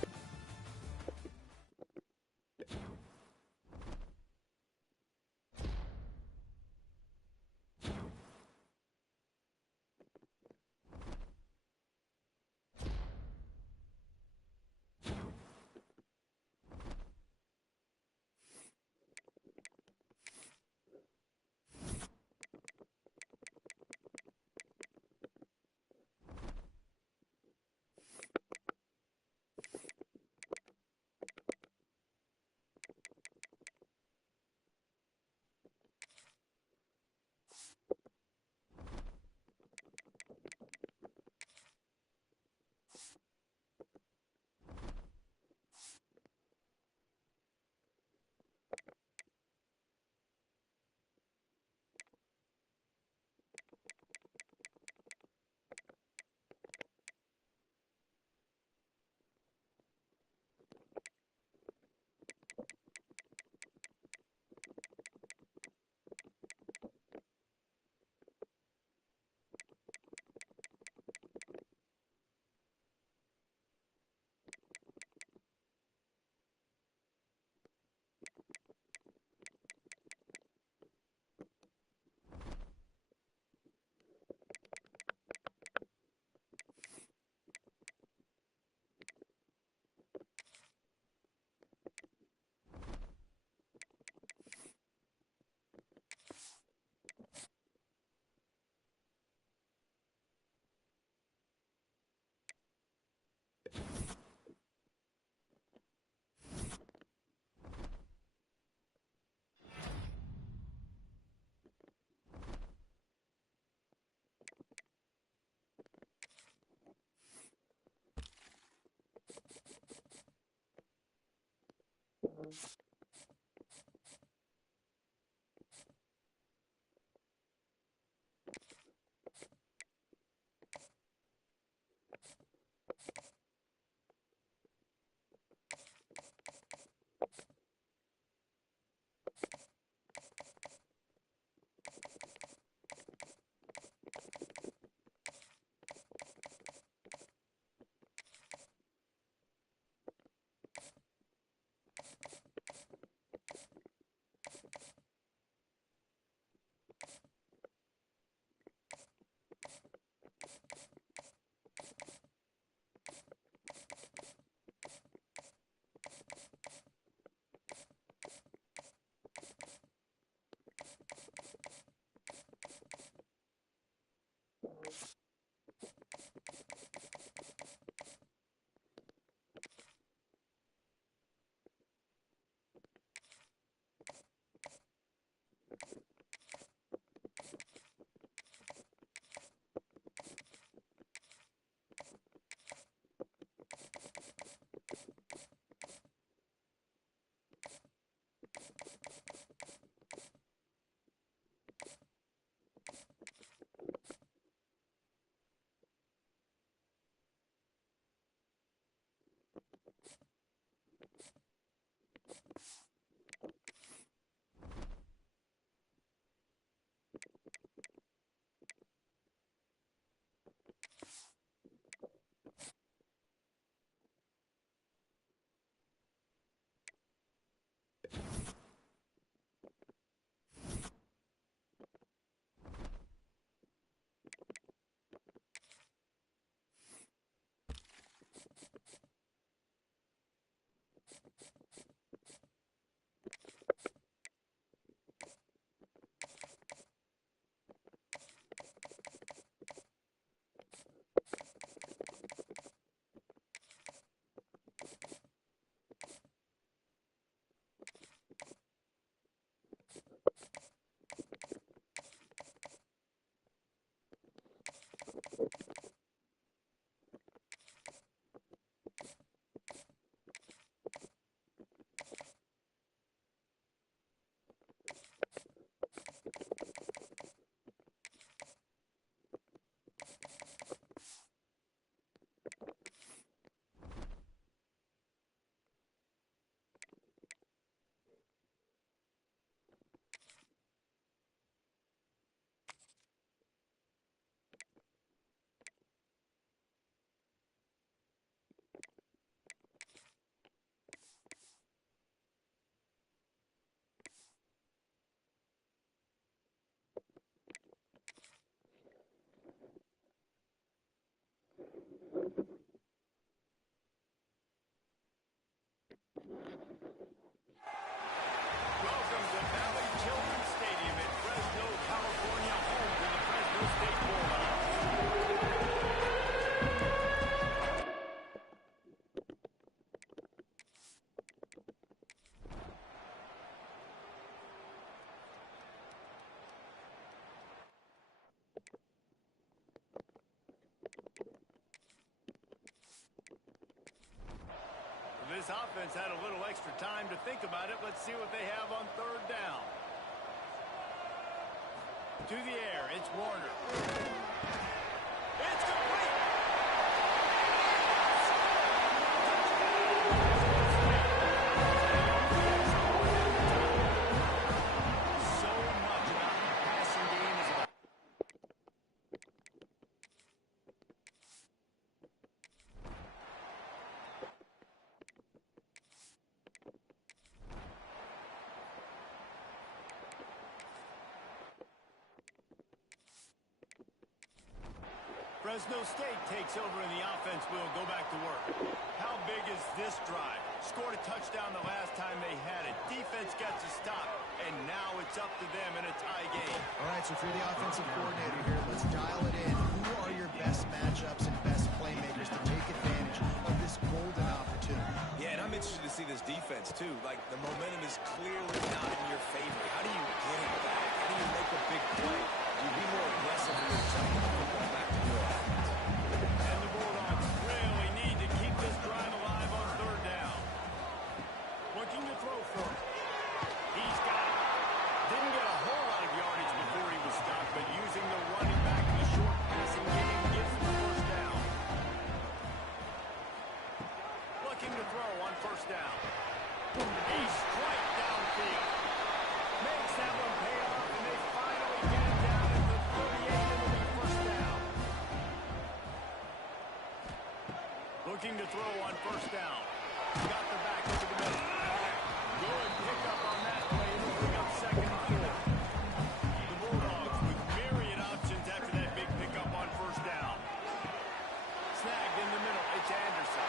Welcome to Valley Children's Stadium in Fresno, California, home to the Fresno State Bulldogs. This offense had a little extra time to think about it. Let's see what they have on third down. To the air, it's Warner. It's complete! So much about the passing game is about Fresno State takes over in the offense. We'll go back to work. How big is this drive? Scored a touchdown the last time they had it. Defense gets a stop, and now it's up to them in a tie game. All right, so if you're the offensive coordinator here, let's dial it in. Who are your best matchups and best playmakers to take advantage of this golden opportunity? Yeah, and I'm interested to see this defense, too. Like, the momentum is clearly not in your favor. How do you get it back? How do you make a big play? Do you be more aggressive when you're jumping the football back to your offense? And the Bulldogs really need to keep this drive alive on third down. Looking to throw Looking to throw on first down. Got the back over the middle. Good pickup on that play. It'll bring up second and 4. The Bulldogs with myriad options after that big pickup on first down. Snagged in the middle. It's Anderson.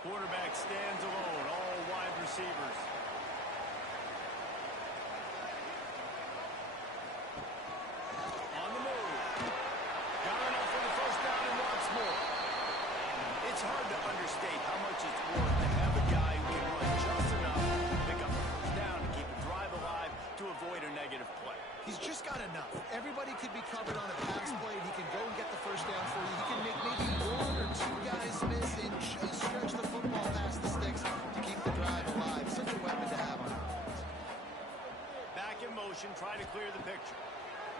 Quarterback stands alone, all wide receivers. On the move. Got enough for the first down and wants more. It's hard to understate how much it's worth to have a guy who can run just enough to pick up the first down and keep the drive alive to avoid a negative play. He's just got enough. Everybody could be covered on a pass play, and he can go and get the first down for you. He can make maybe one or two guys miss and just stretch the football past the sticks to keep the drive alive. Such a weapon to have on offense. Back in motion, try to clear the picture.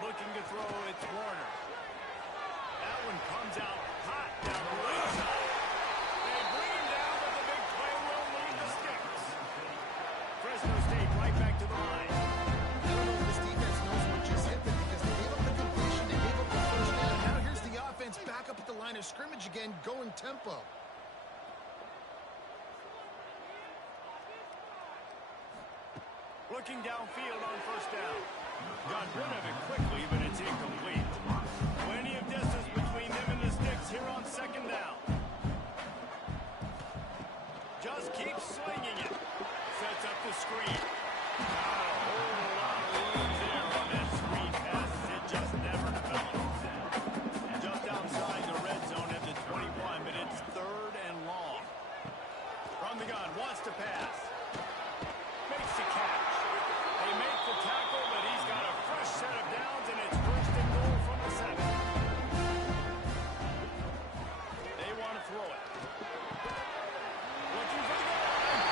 Looking to throw, it's Warner. That one comes out hot down the right side. They bring him down, but the big play will leave the sticks. Fresno State right back to the line. I don't know if this defense knows what just hit them because they gave up the completion, they gave up the first down. Now here's the offense back up at the line of scrimmage again, going tempo. Looking downfield on first down. Got rid of it quickly, but it's incomplete. Plenty of distance between them and the sticks here on second down. Just keeps slinging it. Sets up the screen. Not a whole lot of room there on that screen pass. It just never develops. Just outside the red zone at the 21, but it's third and long. From the gun, wants to pass. Makes the catch. They make the tackle, but he's got a fresh set of downs, and it's first and goal from the 7. They want to throw it. Looking for the goal line.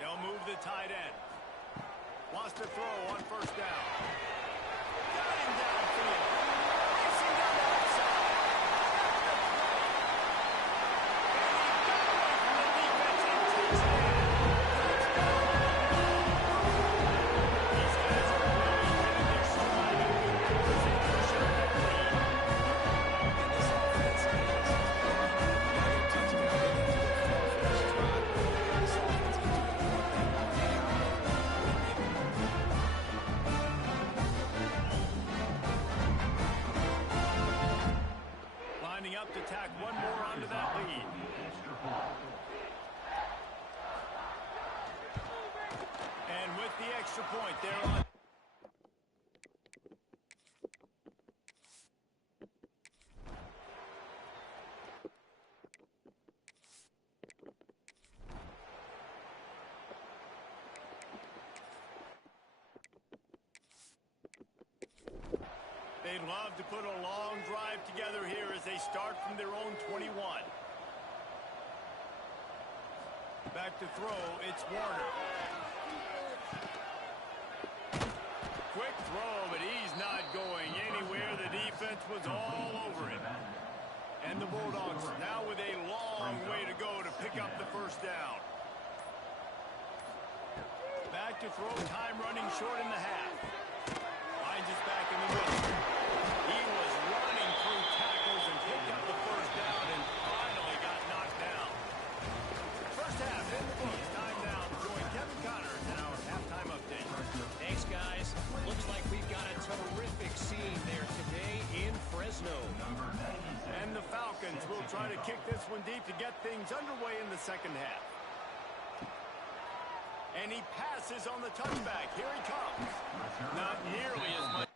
They'll move the tight end. Wants to throw on first down. Got him downfield. Racing down the left side. At the 20. And he got away from the defense and touchdown. These guys are really hitting their stride and good position to share that lead. And this offense is another touchdown. They get to the first drive. This offense is doing one thing day out and day Lining up to tack one more onto that lead. And with the extra point, they're on. They'd love to put a long drive together here as they start from their own 21. Back to throw, it's Warner. Quick throw, but he's not going anywhere. The defense was all over him. And the Bulldogs now with a long way to go to pick up the first down. Back to throw, time running short in the half. Finds us back in the middle. He was running through tackles and picked up the first down and finally got knocked down. First half in the books. Time now to join Kevin try to kick this one deep to get things underway in the second half. And he passes on the touchback. Here he comes. Not nearly as much.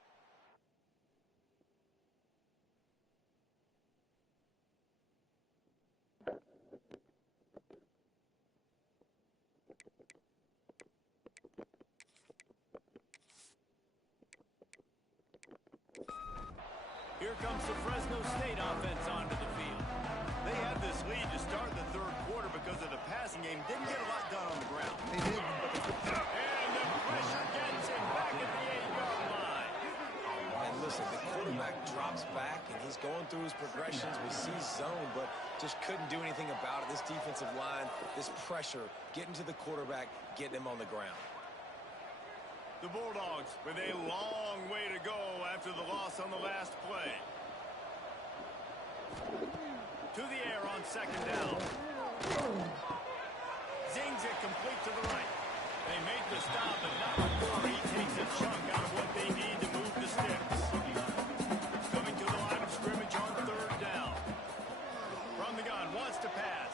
Here comes the Fresno State offense onto the field. They had this lead to start the third quarter because of the passing game. Didn't get a lot done on the ground. They did. And the pressure gets him back at the 8-yard line. And listen, the quarterback drops back, and he's going through his progressions. We see zone, but just couldn't do anything about it. This defensive line, this pressure, getting to the quarterback, getting him on the ground. The Bulldogs with a long way to go after the loss on the last play. To the air on second down. Zings it complete to the right. They make the stop, but not before he takes a chunk out of what they need to move the sticks. Coming to the line of scrimmage on third down. From the gun, wants to pass.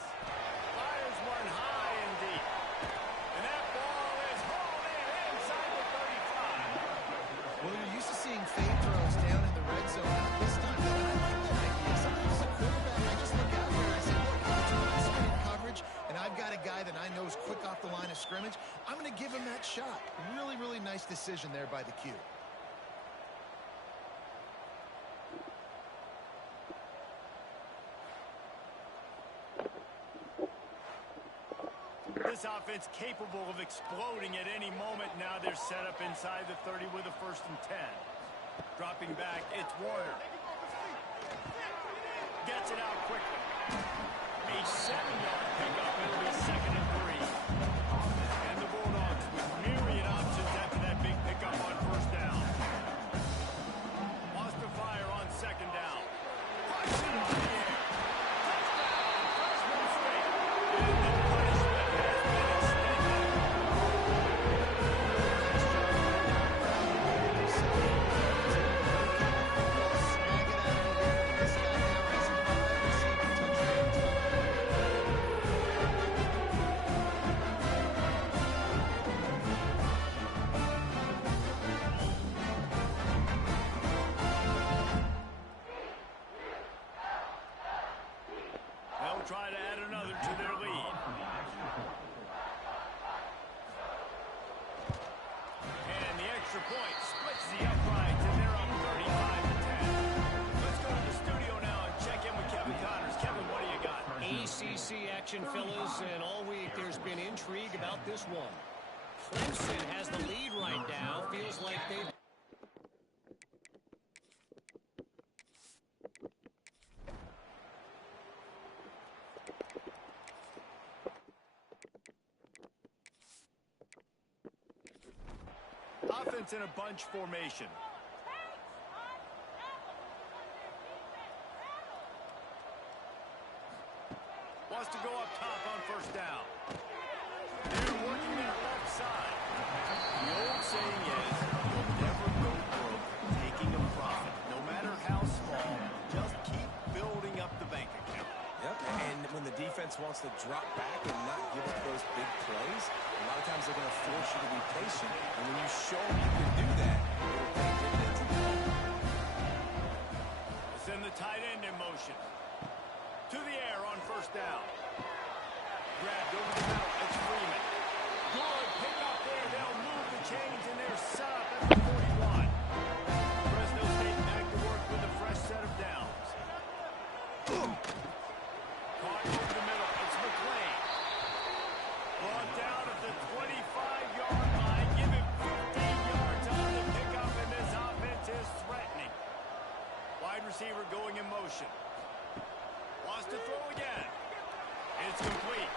Fires one high and deep. And that ball is hauled in inside the 35. Well, you're used to seeing fade throws down in the red zone. Not this time, though, and I like that idea. Sometimes as a quarterback, I just look out there and I say, look, if it's one-on-one coverage, and I've got a guy that I know is quick off the line of scrimmage, I'm going to give him that shot. Really, really nice decision there by the Q. This offense capable of exploding at any moment. Now they're set up inside the 30 with a 1st and 10. Dropping back, it's Warner. Gets it out quickly. A 7-yard pickup. It'll be 2nd and 3. And the Bulldogs with myriad options after that big pickup on 1st down. Lost to fire on 2nd down. Push it on the air. Touchdown, Fresno State. And the punishment has been extended. They'll try to add another to their lead. And the extra point splits the uprights, and they're up 35-10. Let's go to the studio now and check in with Kevin Connors. Kevin, what do you got? ACC action, fellas, and all week there's been intrigue about this one. Clemson has the lead right now. Feels like they've... Offense in a bunch formation. Wants to go up top on 1st down. They're working that left side. The old saying is, you'll never go broke taking a profit. No matter how small, just keep building up the bank account. Yep, and when the defense wants to drop back and not give up those big plays, a lot of times they're going to force you to be patient. And when you show them you can do that, it'll pay dividends in the long run. Send the tight end in motion. To the air on 1st down. Grabbed over the middle. It's Freeman. Good pick up there. They'll move the chains, and they're set up at the 41. Fresno State back to work with a fresh set of downs. Caught over the middle. It's McLean. Brought down at the 25-yard line. Give him 15 yards on the pickup, and this offense is threatening. Wide receiver going in motion. Wants to throw again. It's complete.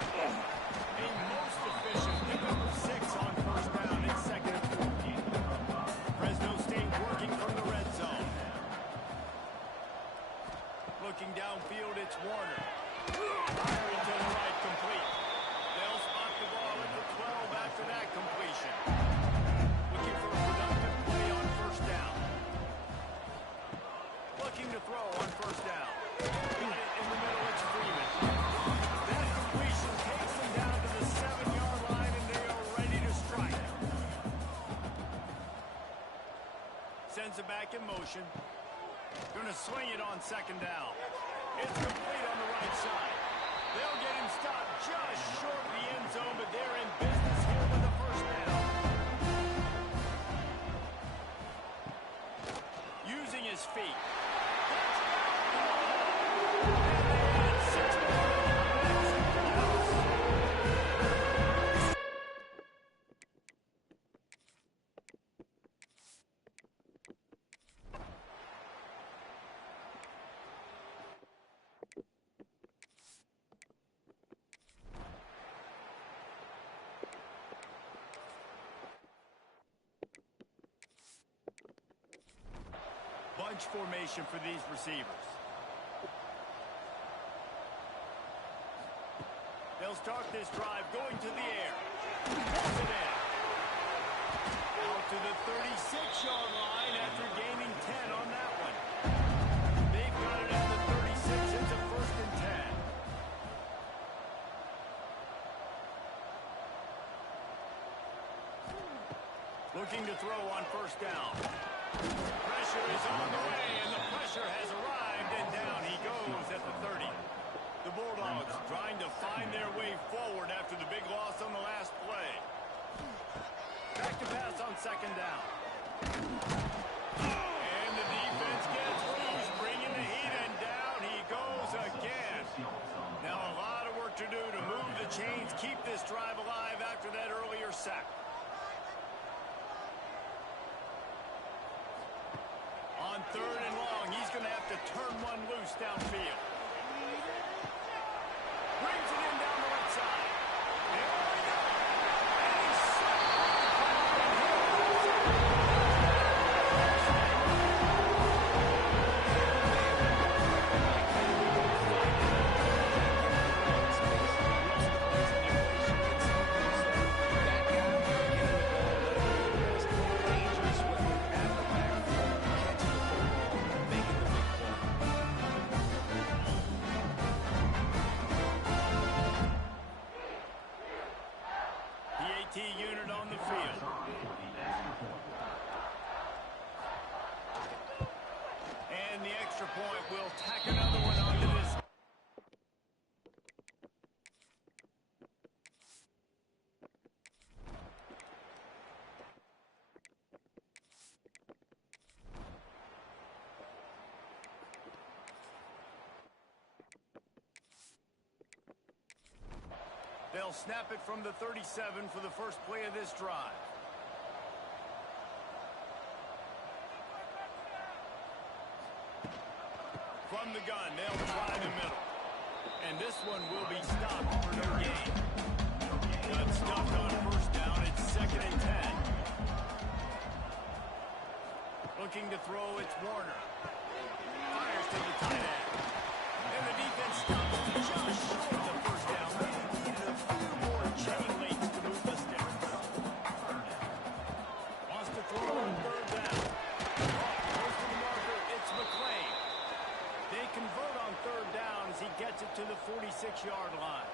A most efficient pickup of 6 on 1st down. It's 2nd and 14. Fresno State working from the red zone. Looking downfield, it's Warner. Firing to the right, complete. They'll spot the ball at the 12 after that completion. Looking for a productive play on 1st down. Looking to throw on 1st down. Got it in the middle, it's Freeman. That completion takes them down to the 7-yard line, and they are ready to strike. Sends it back in motion. Going to swing it on second down. It's complete on the right side. They'll get him stopped just short of the end zone, but they're in business here with a first down. Using his feet. Bunch formation for these receivers. They'll start this drive going to the air. Pulls it in. Out to the 36-yard line after gaining 10 on that one. They've got it at the 36. It's a 1st and 10. Looking to throw on first down. Pressure is on the way, and the pressure has arrived, and down he goes at the 30. The Bulldogs trying to find their way forward after the big loss on the last play. Back to pass on second down. And the defense gets loose, bringing the heat, and down he goes again. Now a lot of work to do to move the chains, keep this drive alive after that earlier sack. On 3rd and long, he's going to have to turn one loose downfield. Brings it in down the right side. There we go. And he's unit on the field. And the extra point will tack another one onto this. They'll snap it from the 37 for the first play of this drive. From the gun, they'll try the middle. And this one will be stopped for no gain. Got stuffed on first down. It's 2nd and 10. Looking to throw, it's Warner. Fires to the tight end. And the defense stops just short of the first down. A few more chain links to move the sticks. Wants to throw on 3rd down. Close to the marker, it's McClain. They convert on 3rd down as he gets it to the 46-yard line.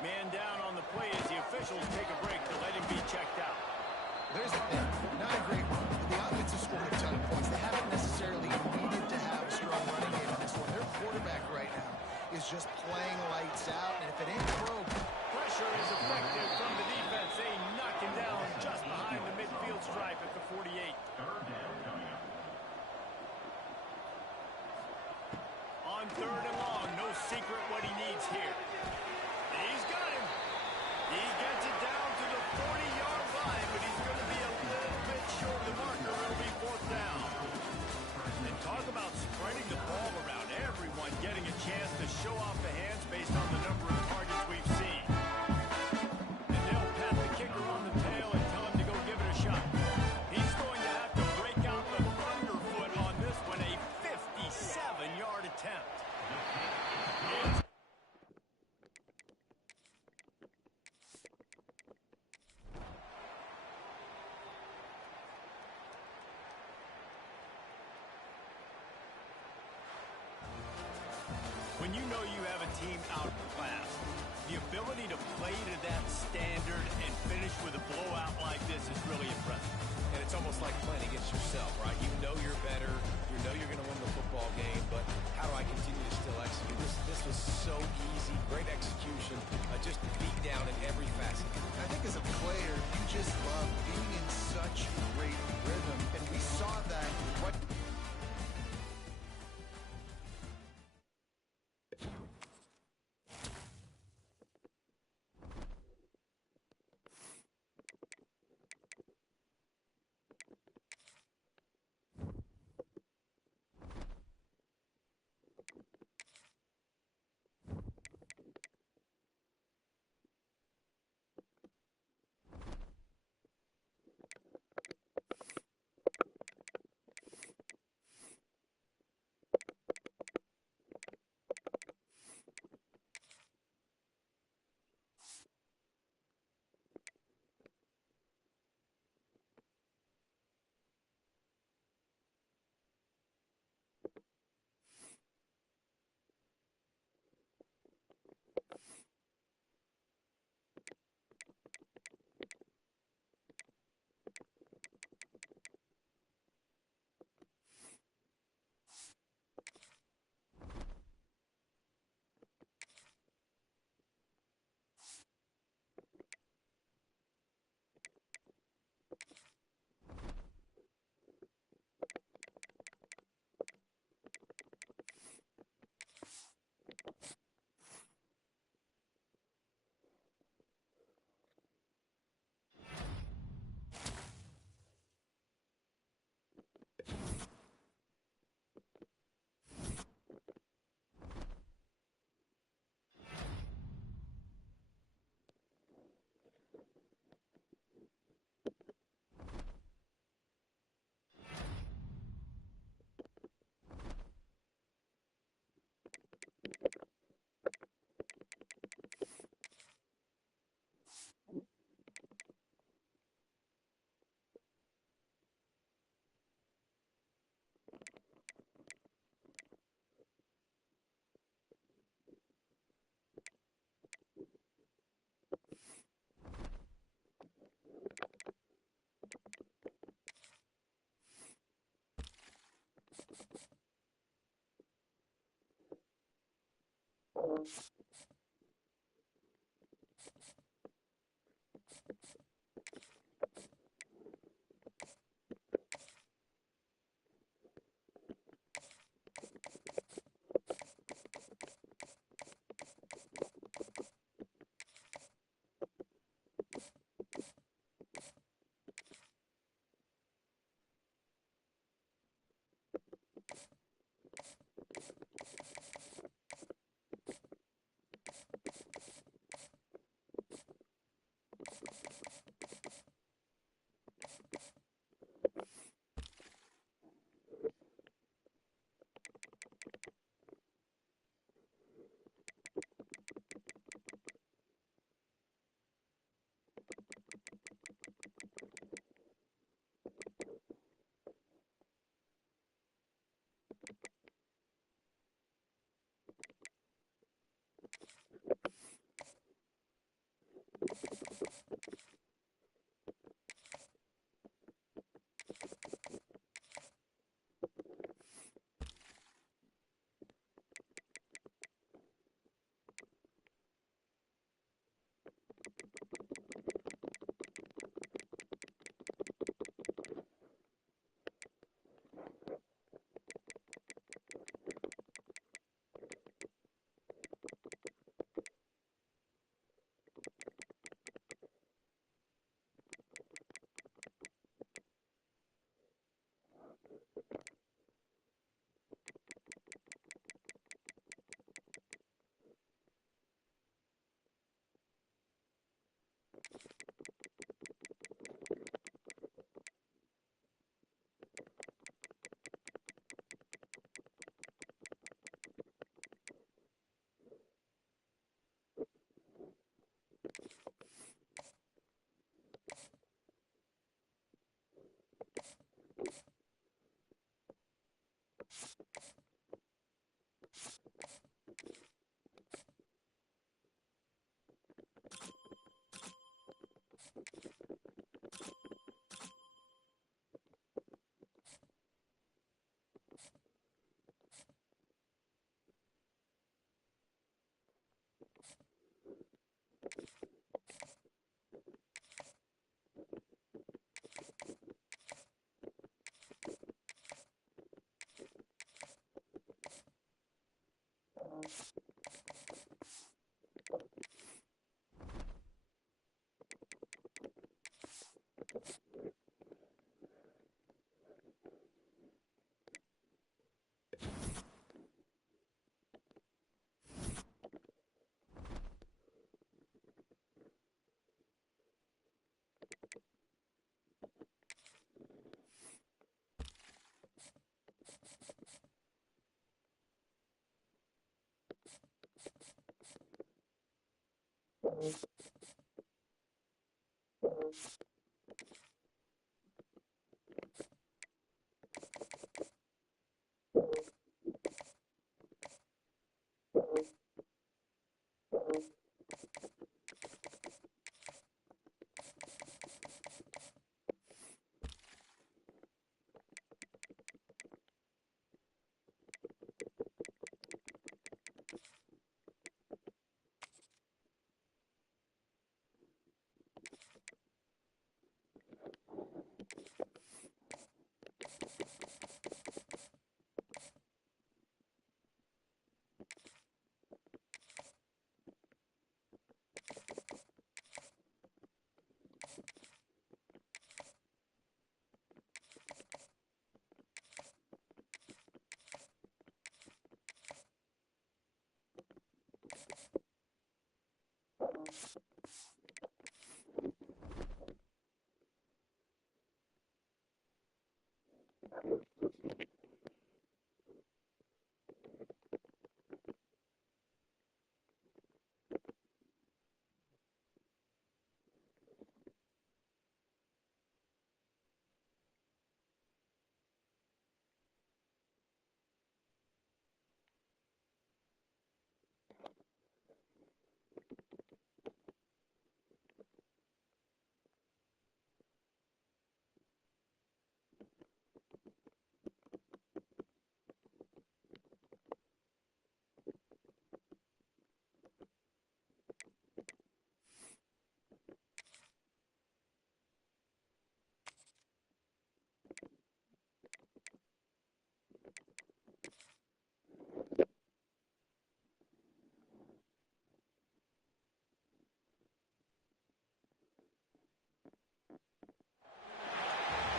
Man down on the play as the officials take a break to let him be checked out. There's the thing. Not a great run. The offense has scored a ton of points. They haven't necessarily needed to have a strong running game in this one. Their quarterback right now is just playing lights out, and if it ain't broke. Pressure is effective from the defense. They knock him down just behind the midfield stripe at the 48. On 3rd and long, no secret what he needs here. He's got him. He gets it down to the 40-yard line, but he's going to be a little bit short of the marker. It'll be 4th down. And talk about spreading the ball around. Everyone getting a chance to show off the hands based on the number of targets we've seen. And they'll pat the kicker on the tail and tell him to go give it a shot. He's going to have to break out the thunderfoot on this one, a 57-yard attempt. when you know you have a team outclassed, the ability to play to that standard and finish with a blowout like this is really impressive. And it's almost like playing against yourself, right? You know you're better. You know you're going to win the football game, but how do I continue to still execute? This was so easy. Great execution. Just beat down in every facet. I think as a player, you just love being in such great rhythm, and we saw that right.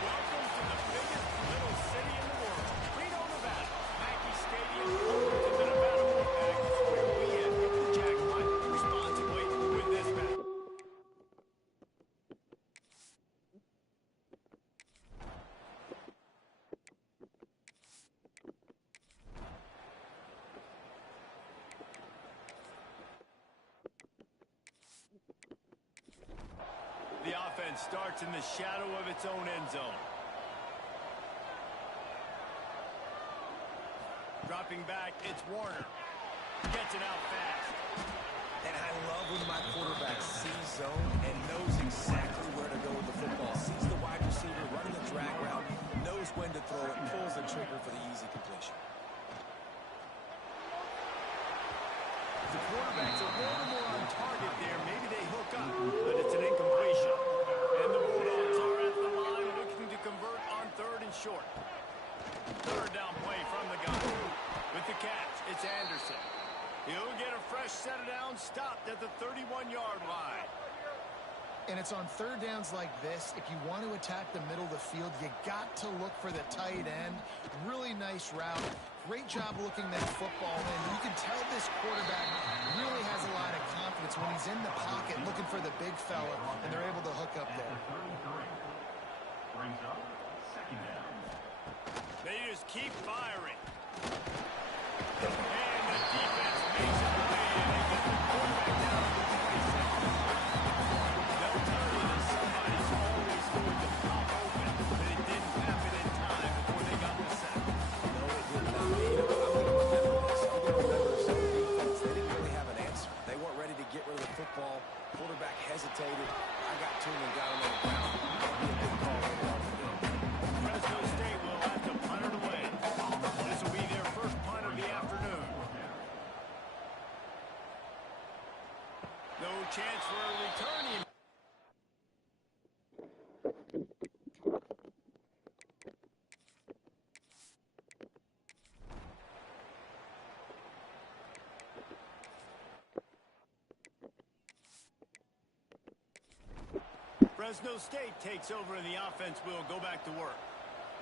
Welcome to the biggest little city in the world, Reno, Nevada. Mackey Stadium, home to the Nevada Wolfpack, where we have hit the jackpot responsibly with this bet. The offense starts in the shadow of its own end zone. Dropping back, it's Warner. Gets it out fast. And I love when my quarterback sees zone and knows exactly where to go with the football. Sees the wide receiver running the drag route, knows when to throw it, pulls the trigger for the easy completion. The quarterback's a little more on target there. Maybe they hook up, but it's an incompletion. And the Bulldogs are at the line looking to convert on third and short. Third down play from the gun. With the catch, it's Anderson. He'll get a fresh set of downs stopped at the 31-yard line. And it's on third downs like this. If you want to attack the middle of the field, you got to look for the tight end. Really nice route. Great job looking that football in. You can tell this quarterback really has a lot of confidence when he's in the pocket looking for the big fella, and they're able to hook up there. Brings up second down. They just keep firing. And the defense makes it away, and they get the quarterback down to the 27. They'll tell you that somebody's always going to pop open, but it didn't happen in time before they got the sack. No, it did not. You know what? I'm going to remember this. I'm going to remember some defense. They didn't really have an answer. They weren't ready to get rid of the football. Quarterback hesitated. I got to him and got him on the ground. That'll be a big call later on in the game. Fresno State will have to punt it away. This will be their first punt of the afternoon. No chance for a return. Fresno State takes over and the offense will go back to work.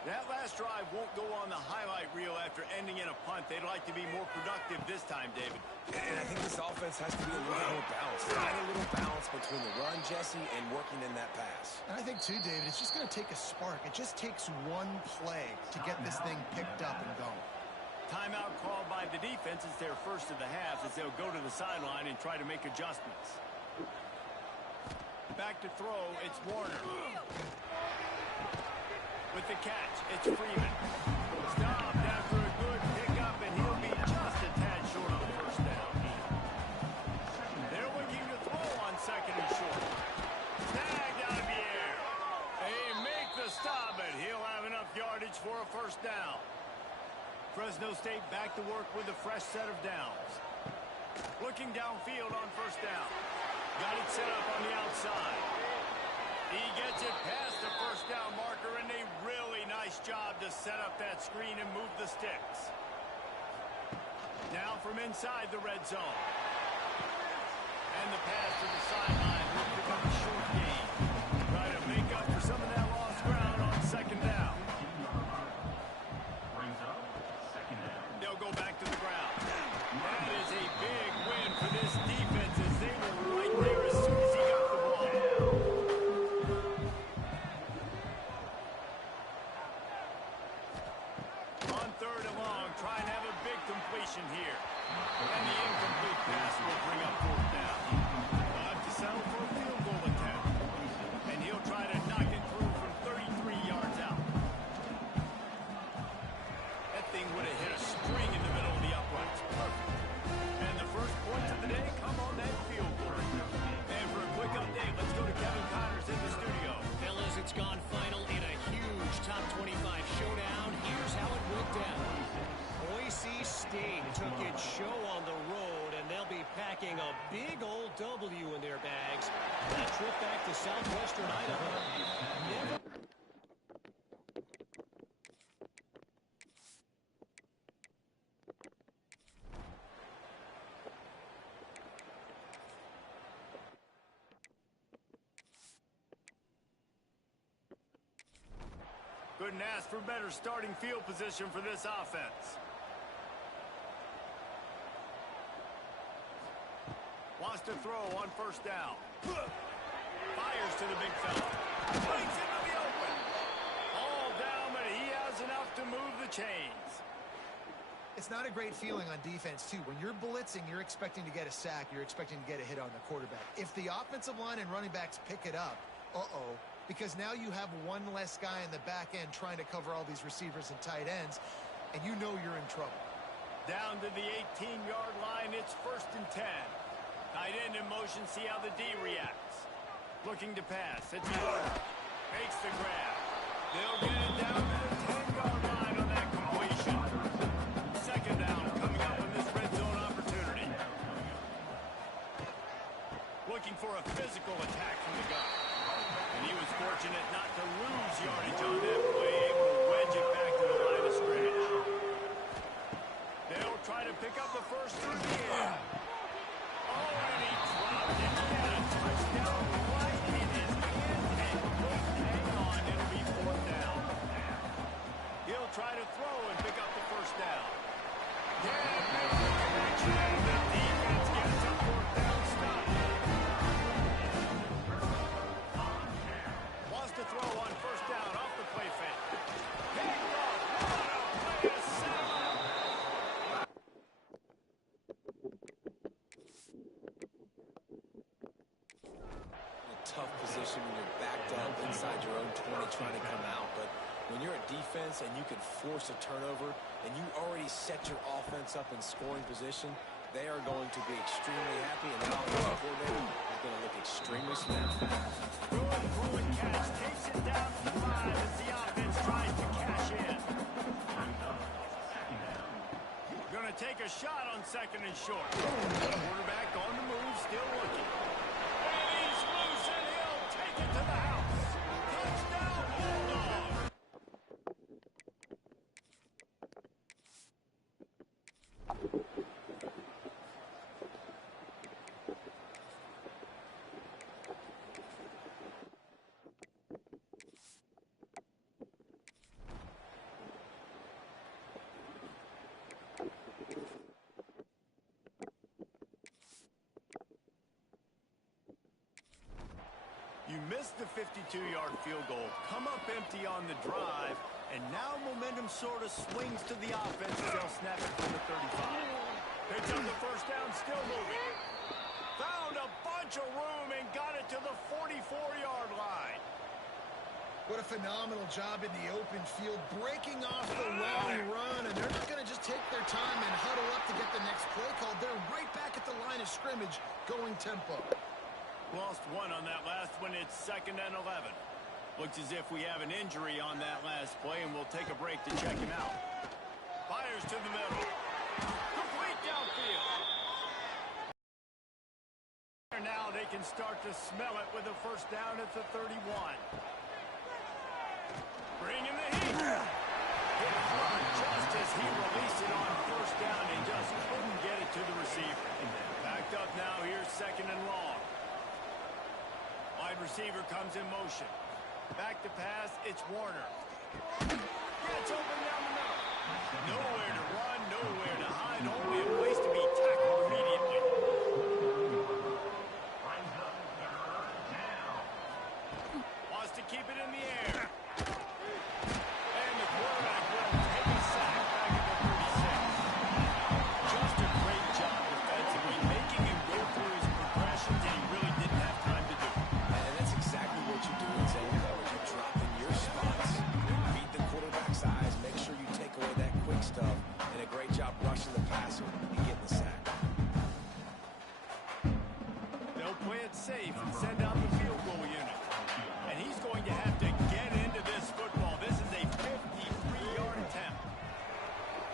That last drive won't go on the highlight reel after ending in a punt. They'd like to be more productive this time, David. And I think this offense has to be a little more balanced. Find a little balance between the run, Jesse, and working in that pass. And I think, too, David, it's just going to take a spark. It just takes one play to get this thing picked up and going. Timeout called by the defense. It's their first of the half as they'll go to the sideline and try to make adjustments. Back to throw, it's Warner. With the catch, it's Freeman. Stopped after a good pickup, and he'll be just a tad short on first down. They're looking to throw on second and short. Snagged out of the air. They make the stop, but he'll have enough yardage for a first down. Fresno State back to work with a fresh set of downs. Looking downfield on first down. Got it set up on the outside. He gets it past the first down marker, and a really nice job to set up that screen and move the sticks. Now from inside the red zone. And the pass to the sideline will pick up a short gain. Try to make up for some of that lost ground on second down. Brings up second down. They'll go back to the ground. That is a big win for this defense as they were right there as soon as he got the ball. On third and long, try and have a big completion here. And the incomplete pass will bring up fourth down. They'll have to settle for a field goal attempt. And he'll try to knock it through from 33 yards out. That thing would have hit a string in the middle of the uprights. Perfect. And the first points of the day come on that field goal. And for a quick update, let's go to Kevin Connors in the studio. Fellas, it's gone final in a huge top 25 showdown. Here's how it went down. Boise State took its show on the road, and they'll be packing a big old W in their bags. That trip back to southwestern Idaho. Never Couldn't ask for better starting field position for this offense. Wants to throw on first down. Fires to the big fella. Breaks into the open. All down, but he has enough to move the chains. It's not a great feeling on defense, too. When you're blitzing, you're expecting to get a sack. You're expecting to get a hit on the quarterback. If the offensive line and running backs pick it up, because now you have one less guy in the back end trying to cover all these receivers and tight ends, and you know you're in trouble. Down to the 18-yard line, it's first and 10. Tight end in motion, see how the D reacts. Looking to pass, it's Warner. Makes the grab. They'll get it down to the 10-yard line on that completion. Second down coming up in this red zone opportunity. Looking for a physical attack from the gun. And he was fortunate not to lose yardage on that play, able to wedge it back to the line of scrimmage. They'll try to pick up the first through the air. Oh, and he dropped it. He had a touchdown right in his hand, and couldn't hang on. It'll be fourth down. He'll try to throw and pick up the first down. Yeah, makes the connection. The defense gets a fourth down stop. To throw on first down off the play fake. Picked off. What a play to set him up. A tough position when you're backed up inside your own 20 trying to come out, but when you're a defense and you can force a turnover and you already set your offense up in scoring position, they are going to be extremely happy, and that offensive coordinator is going to look extremely smart. Good throwing catch. Takes it down to 5 as the offense tries to cash in. Going to take a shot on second and short. Quarterback on the move, still looking. And he's loose, and he'll take it to the house. Touchdown, Bulldogs. You missed the 52-yard field goal. Come up empty on the drive, and now momentum sort of swings to the offense as they'll snap it from the 35. Picks up the first down, still moving. Found a bunch bunch of room and got it to the 44-yard line. What a phenomenal job in the open field, breaking off the long run, and they're not going to just take their time and huddle up to get the next play called. They're right back at the line of scrimmage, going tempo. Lost one on that last one. It's 2nd and 11. Looks as if we have an injury on that last play, and we'll take a break to check him out. Fires to the middle. Complete downfield. Now they can start to smell it with a first down at the 31. Bring in the heat. Hit hard just as he released it on first down and just couldn't get it to the receiver. Backed up now. Here's 2nd and long. Wide receiver comes in motion. Back to pass, it's Warner. Gets open down the middle. Nowhere to run, nowhere to hide, only a place to be tackled immediately. Wants to keep it in the air. And the quarterback will take a sack back at the 36. Just a great job defensively, making him go through his progressions, and he really didn't have time to do it. And that's exactly what you do in zone coverage. You drop in your spots, beat the quarterback's eyes, make sure you take away that quick stuff, and a great job rushing the passer and getting the sack. They'll play it safe and send out the field goal unit. And he's going to have to get into this football. This is a 53-yard attempt.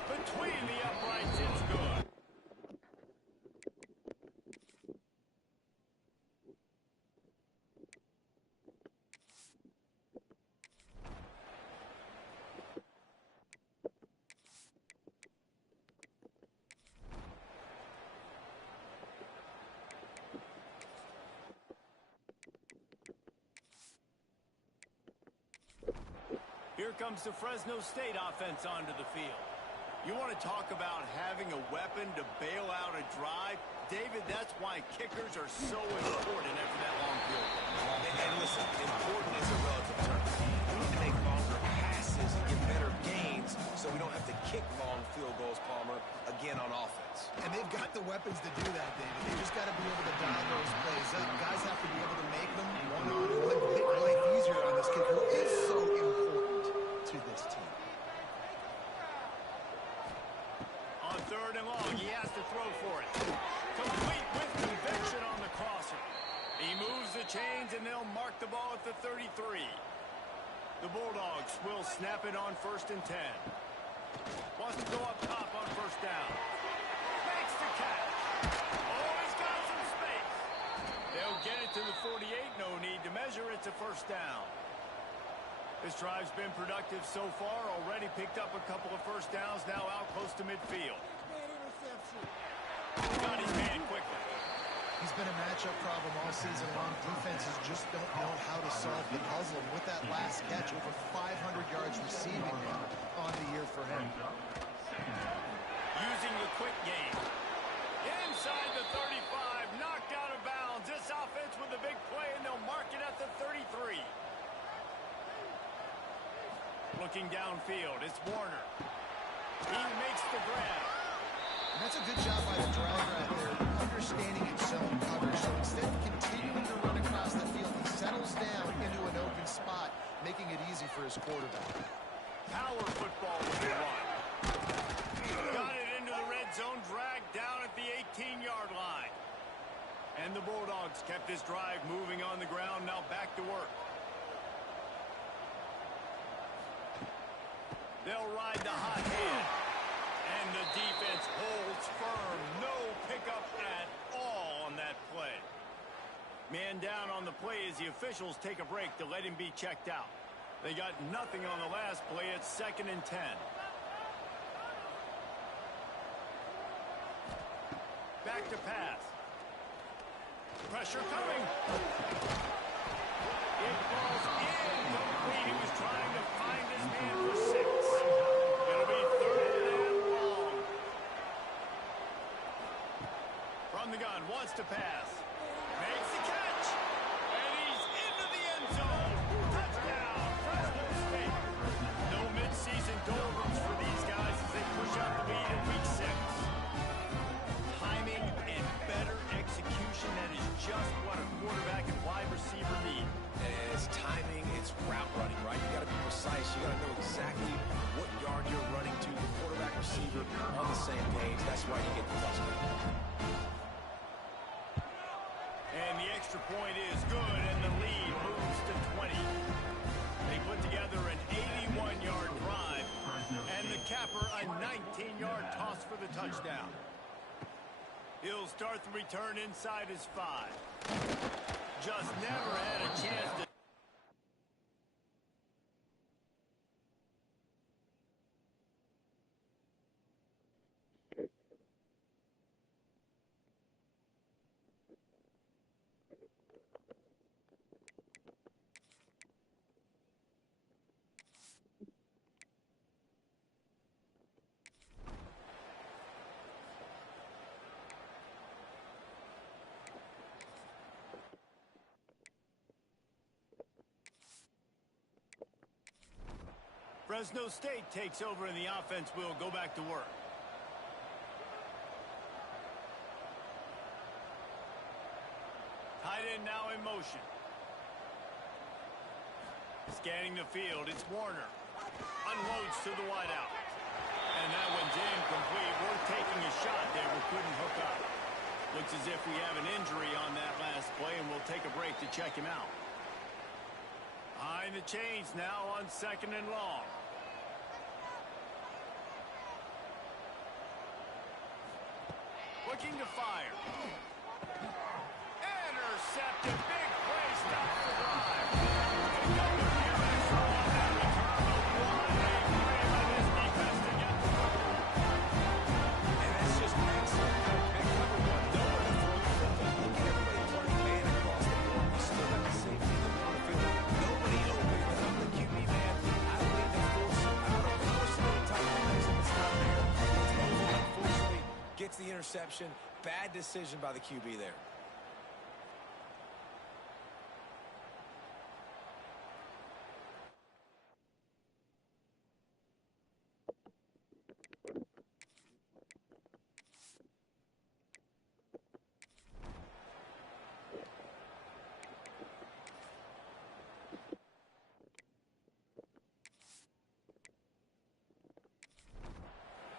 Between the uprights, it's good. Here comes the Fresno State offense onto the field. You want to talk about having a weapon to bail out a drive? David, that's why kickers are so important after that long field goal. And listen, important is a relative term. We need to make longer passes and get better gains so we don't have to kick long field goals, Palmer, again on offense. And they've got the weapons to do that, David. They just got to be able to dial those plays up. Guys have to be able to make them one-on-one. Make life easier on this kicker who is so important to this team. On 3rd and long, he has to throw for it. Complete with conviction on the crosser. He moves the chains, and they'll mark the ball at the 33. The Bulldogs will snap it on 1st and 10. Wants to go up top on first down. Makes the catch. Oh, he's got some space. They'll get it to the 48. No need to measure. It's a first down. This drive's been productive so far. Already picked up a couple of first downs. Now out close to midfield. Got his man quickly. He's been a matchup problem all season long. Defenses just don't know how to solve the puzzle. And with that last catch, over 500 yards receiving now on the year for him. Using the quick game. Inside the 35, knocked out of bounds. This offense with a big play, and they'll mark it at the 33. Looking downfield, it's Warner. He makes the grab. And that's a good job by the driver out there, understanding its zone coverage. So instead of continuing to run across the field, he settles down into an open spot, making it easy for his quarterback. Power football with the run. Got it into the red zone, dragged down at the 18-yard line. And the Bulldogs kept this drive moving on the ground, now back to work. They'll ride the hot hand. And the defense holds firm. No pickup at all on that play. Man down on the play as the officials take a break to let him be checked out. They got nothing on the last play. It's 2nd and 10. Back to pass. Pressure coming. It falls incomplete. He was trying to find his man for 6. It'll be 3rd and long. From the gun, wants to pass. Makes the catch. And he's into the end zone. Touchdown, Fresno State. No midseason doldrums for these guys as they push out the lead in week 6. Timing and better execution, that is just what on the same page. That's why you get the touchdown. And the extra point is good, and the lead moves to 20. They put together an 81-yard drive, and the capper a 19-yard toss for the touchdown. He'll start the return inside his 5. Just never had a chance to... Fresno State takes over, and the offense will go back to work. Tight end now in motion. Scanning the field, it's Warner. Unloads to the wideout. And that one's incomplete. We're taking a shot there, but couldn't hook up. Looks as if we have an injury on that last play, and we'll take a break to check him out. Behind the chains now on 2nd and long. Looking to fire. Intercepted. Big play. Stops the drive. They got a few extra on that return, but what a play by this defense to get the ball. And that's just excellent. And cover one, nowhere to throw the football. Look at everybody playing man across the board. We still got the safety in the field. Nobody open. If I'm the QB man, I don't need to force him out of the personal type of things if it's not there. Unfortunately, gets the interception. Bad decision by the QB there.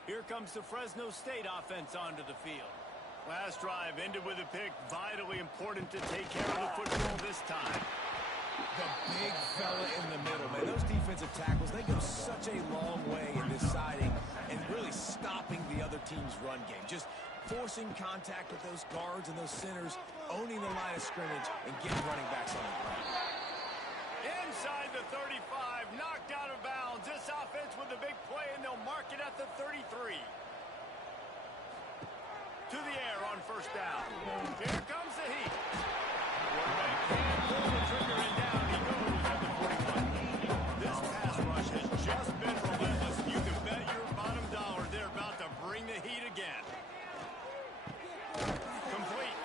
Here comes the Fresno State offense onto the field. Last drive ended with a pick. Vitally important to take care of the football this time. The big fella in the middle, man. Those defensive tackles, they go such a long way in deciding and really stopping the other team's run game. Just forcing contact with those guards and those centers, owning the line of scrimmage, and getting running backs on the ground. Inside the 35, knocked out of bounds. This offense with a big play, and they'll mark it at the 33. To the air on 1st down. Here comes the heat. Quarterback can pull the trigger, and down he goes at the 41. This pass rush has just been relentless. You can bet your bottom dollar they're about to bring the heat again. Complete.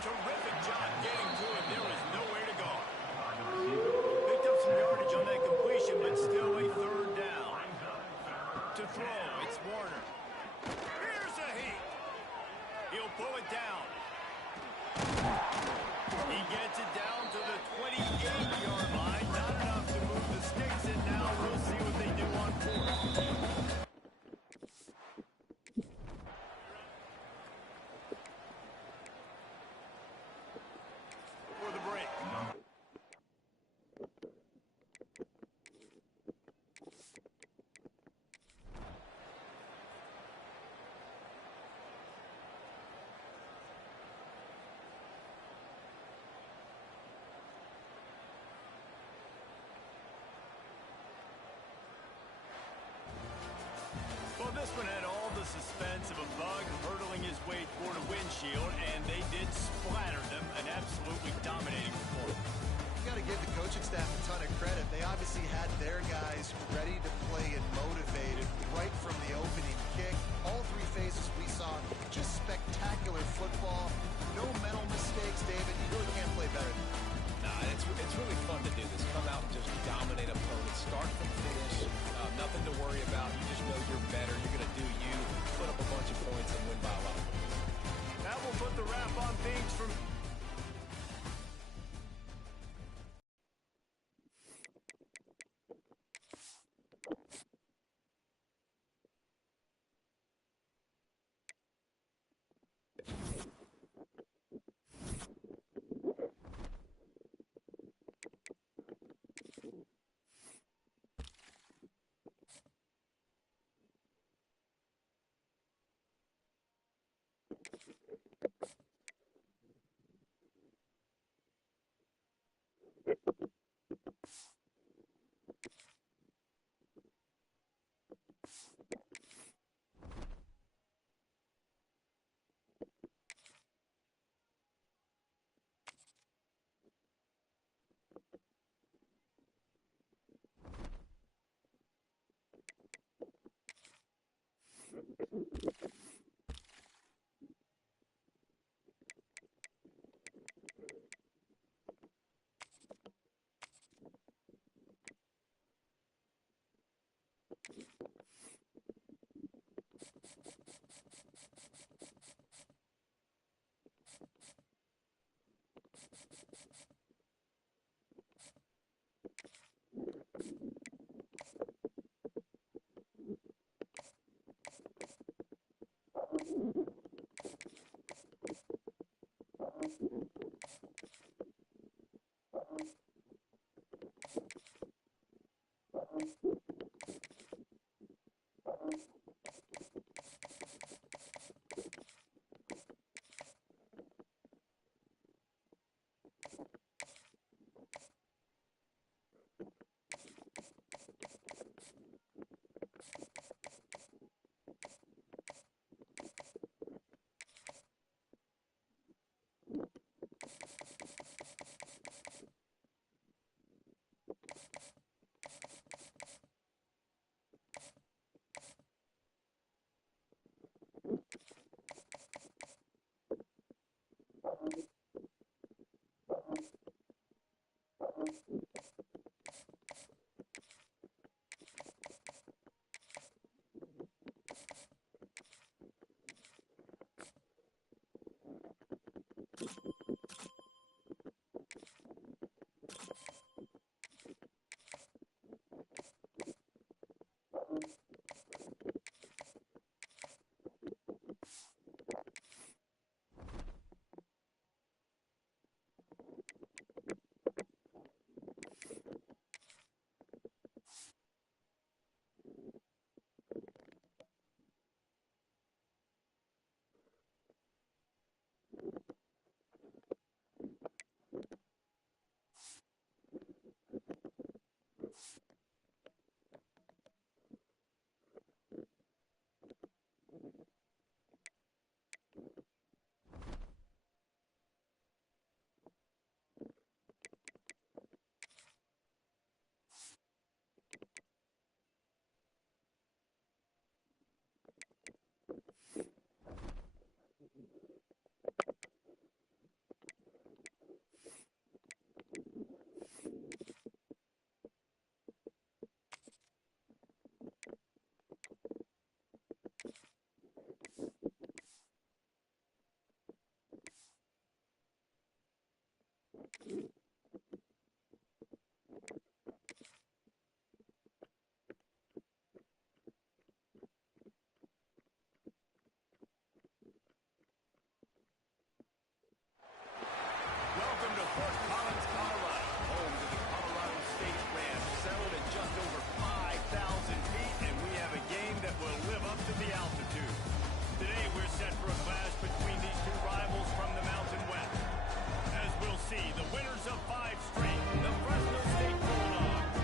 Terrific job getting to it. There is nowhere to go. Picked up some yardage on that completion, but still a 3rd down. To throw, it's Warner. Here's a heat. He'll pull it down. He gets it down to the 28-yard line. Not enough to move the sticks, and now we'll see what they do on 4th. For the break. Well, this one had all the suspense of a bug hurtling his way toward a windshield, and they did splatter them. An absolutely dominating performance. You got to give the coaching staff a ton of credit. They obviously had their guys ready to play and motivated right from the opening kick. All 3 phases we saw, just spectacular football. No mental mistakes, David. You really can't play better than that. Nah, it's really fun to do this. Come out and just dominate opponents. Start from finish. Nothing to worry about. You just know you're better. You're going to do you. Put up a bunch of points and win by a lot. That will put the wrap on things from... Welcome to Fort Collins, Colorado, home to the Colorado State Rams, settled at just over 5,000 feet, and we have a game that will live up to the altitude. Today we're set for a clash between these two rivals from the Mountain West. As we'll see, the winners of 5 straight, the Fresno State Bulldogs.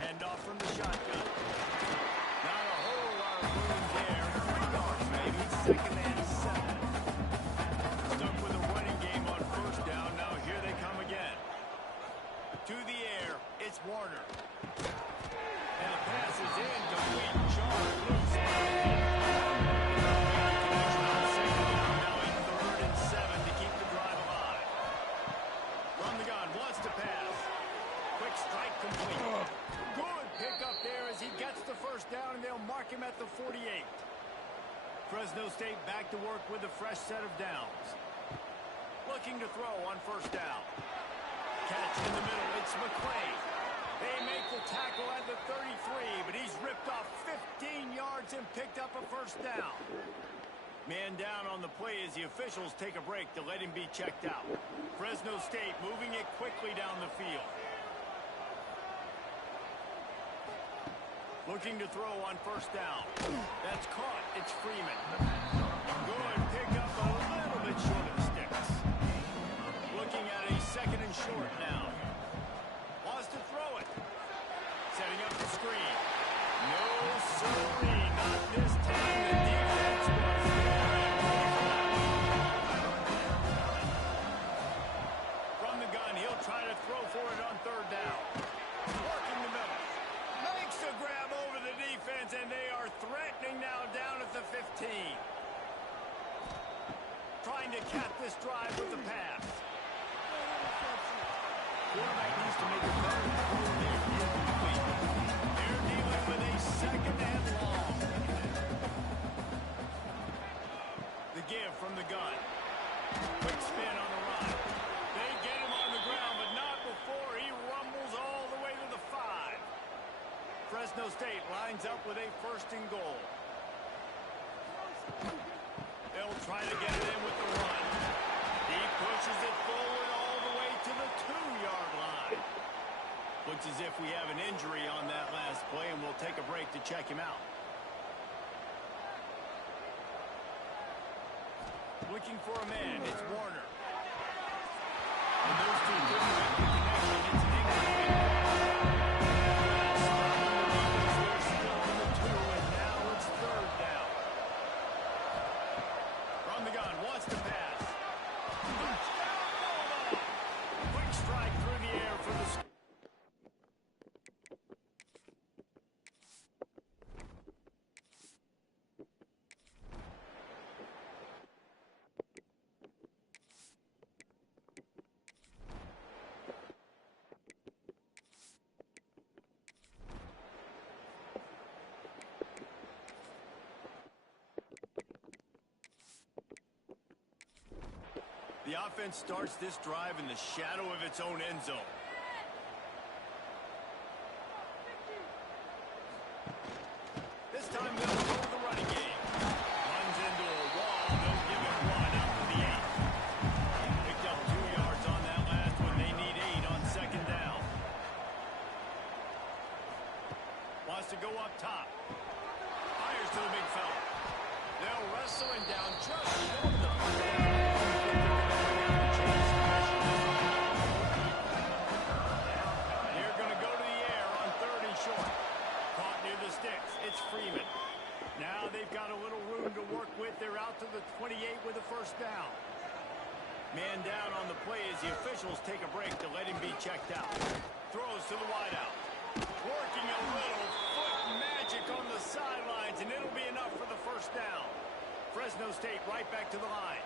Hand off from the shotgun. Not a whole lot of room there. 3 yards, maybe. Second and 7. Stuck with a running game on first down. Now here they come again. To the air, it's Warner. And the pass is in, complete, charge, loose. Connection on second down, now in 3rd and 7 to keep the drive alive. From the gun, wants to pass. Quick strike complete. Good pickup there as he gets the first down, and they'll mark him at the 48. Fresno State back to work with a fresh set of downs. Looking to throw on first down. Catch in the middle. It's McCray. They make the tackle at the 33, but he's ripped off 15 yards and picked up a first down. Man down on the play as the officials take a break to let him be checked out. Fresno State moving it quickly down the field. Looking to throw on first down. That's caught. It's Freeman. Good pickup, a little bit short of the sticks. Looking at a second and short now. Wants to throw it. Setting up the screen. No, sirree, not this time. The defense was there. From the gun, he'll try to throw for it on third down. Working the middle. Makes a grab over the defense, and they are threatening now down at the 15. Trying to cap this drive with the pass. Quarterback needs to make a better throw there. They're dealing with a second and long. The give from the gun. Quick spin on the run. They get him on the ground, but not before he rumbles all the way to the 5. Fresno State lines up with a first and goal. They'll try to get it in with the run. He pushes it forward all the way to the 2-yard line. Looks as if we have an injury on that last play, and we'll take a break to check him out. Looking for a man. It's Warner. And those two couldn't make the connection. It's an incomplete. They're still on the 2, and now it's third down. From the gun, wants to pass. Touchdown, quick strike through the air for the score. The offense starts this drive in the shadow of its own end zone. This time they'll go the running game. Runs into a wall. They'll give it 1 out to the 8. Picked up 2 yards on that last one. They need 8 on second down. Wants to go up top. Fires to the big fella. They'll wrestle him down just short of the It's Freeman. Now they've got a little room to work with. They're out to the 28 with a first down. Man down on the play as the officials take a break to let him be checked out. Throws to the wideout. Working a little foot magic on the sidelines, and it'll be enough for the first down. Fresno State right back to the line.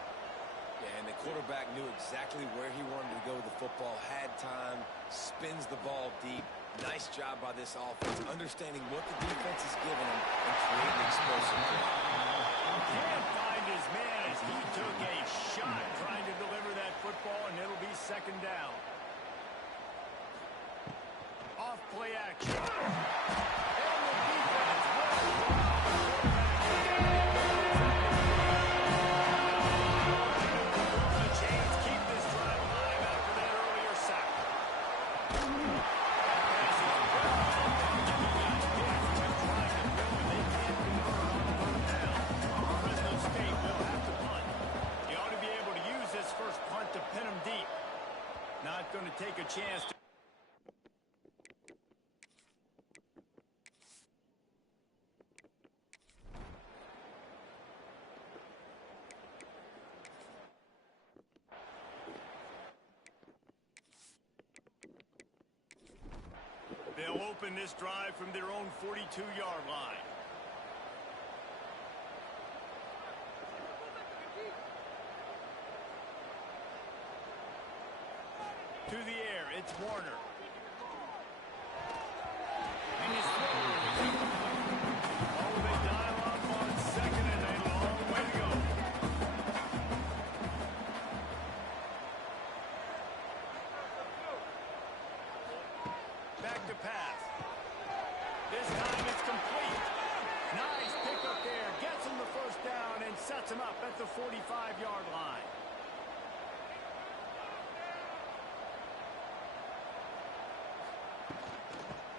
Yeah, and the quarterback knew exactly where he wanted to go with the football, had time, spins the ball deep. Nice job by this offense, understanding what the defense is giving him and creating explosive play. Can't find his man as he took a shot trying to deliver that football, and it'll be second down. Off play action. And the defense will the Chains keep this drive alive after that earlier sack. Fresno State will have to punt. He ought to be able to use this first punt to pin him deep. Not going to take a chance to They'll open this drive from their own 42-yard line. To the air, it's Warner. pass. This time it's complete. Nice pickup there. Gets him the first down and sets him up at the 45-yard line.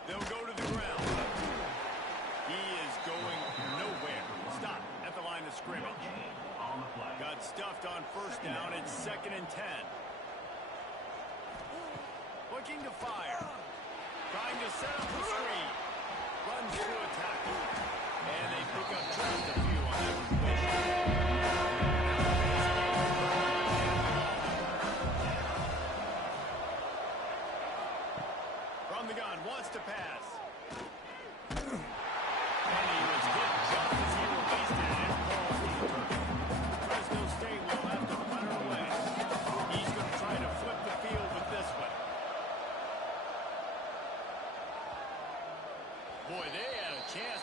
They'll go to the ground. He is going nowhere. Stop at the line of scrimmage. On the play. Got stuffed on first down. It's 2nd and 10. Looking to fire. Trying to set up the screen. Runs through a tackle. And they pick up just a few on that play. From the gun, wants to pass. And he was hit just as he released it, and it falls to the turf. Fresno State will have to run it away. He's going to try to flip the field with this one. Boy, they had a chance.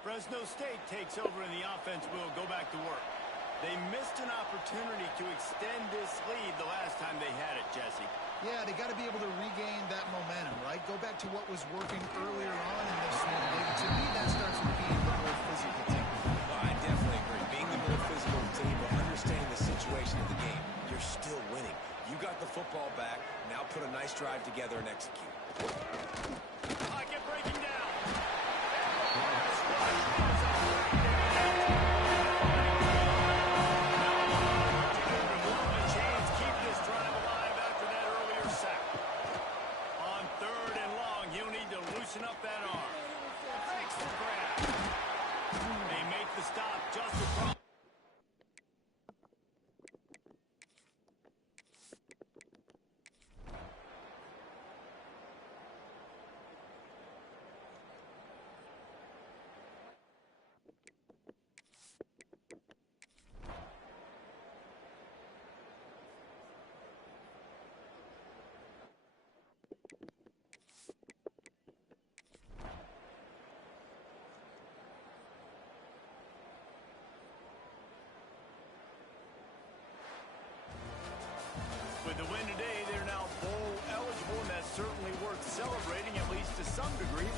Fresno State takes over and the offense will go back to work. They missed an opportunity to extend this lead the last time they had it, Jesse. Yeah, they got to be able to regain that momentum, right? Go back to what was working earlier on in this one, David. To me, that starts with being the more physical team. Well, I definitely agree. Being the more physical team, but understanding the situation of the game, you're still winning. You got the football back. Now put a nice drive together and execute. Pocket breaking down. Up that arm. Thanks for grab. They make the stop just across. With the win today, they're now bowl eligible, and that's certainly worth celebrating, at least to some degree.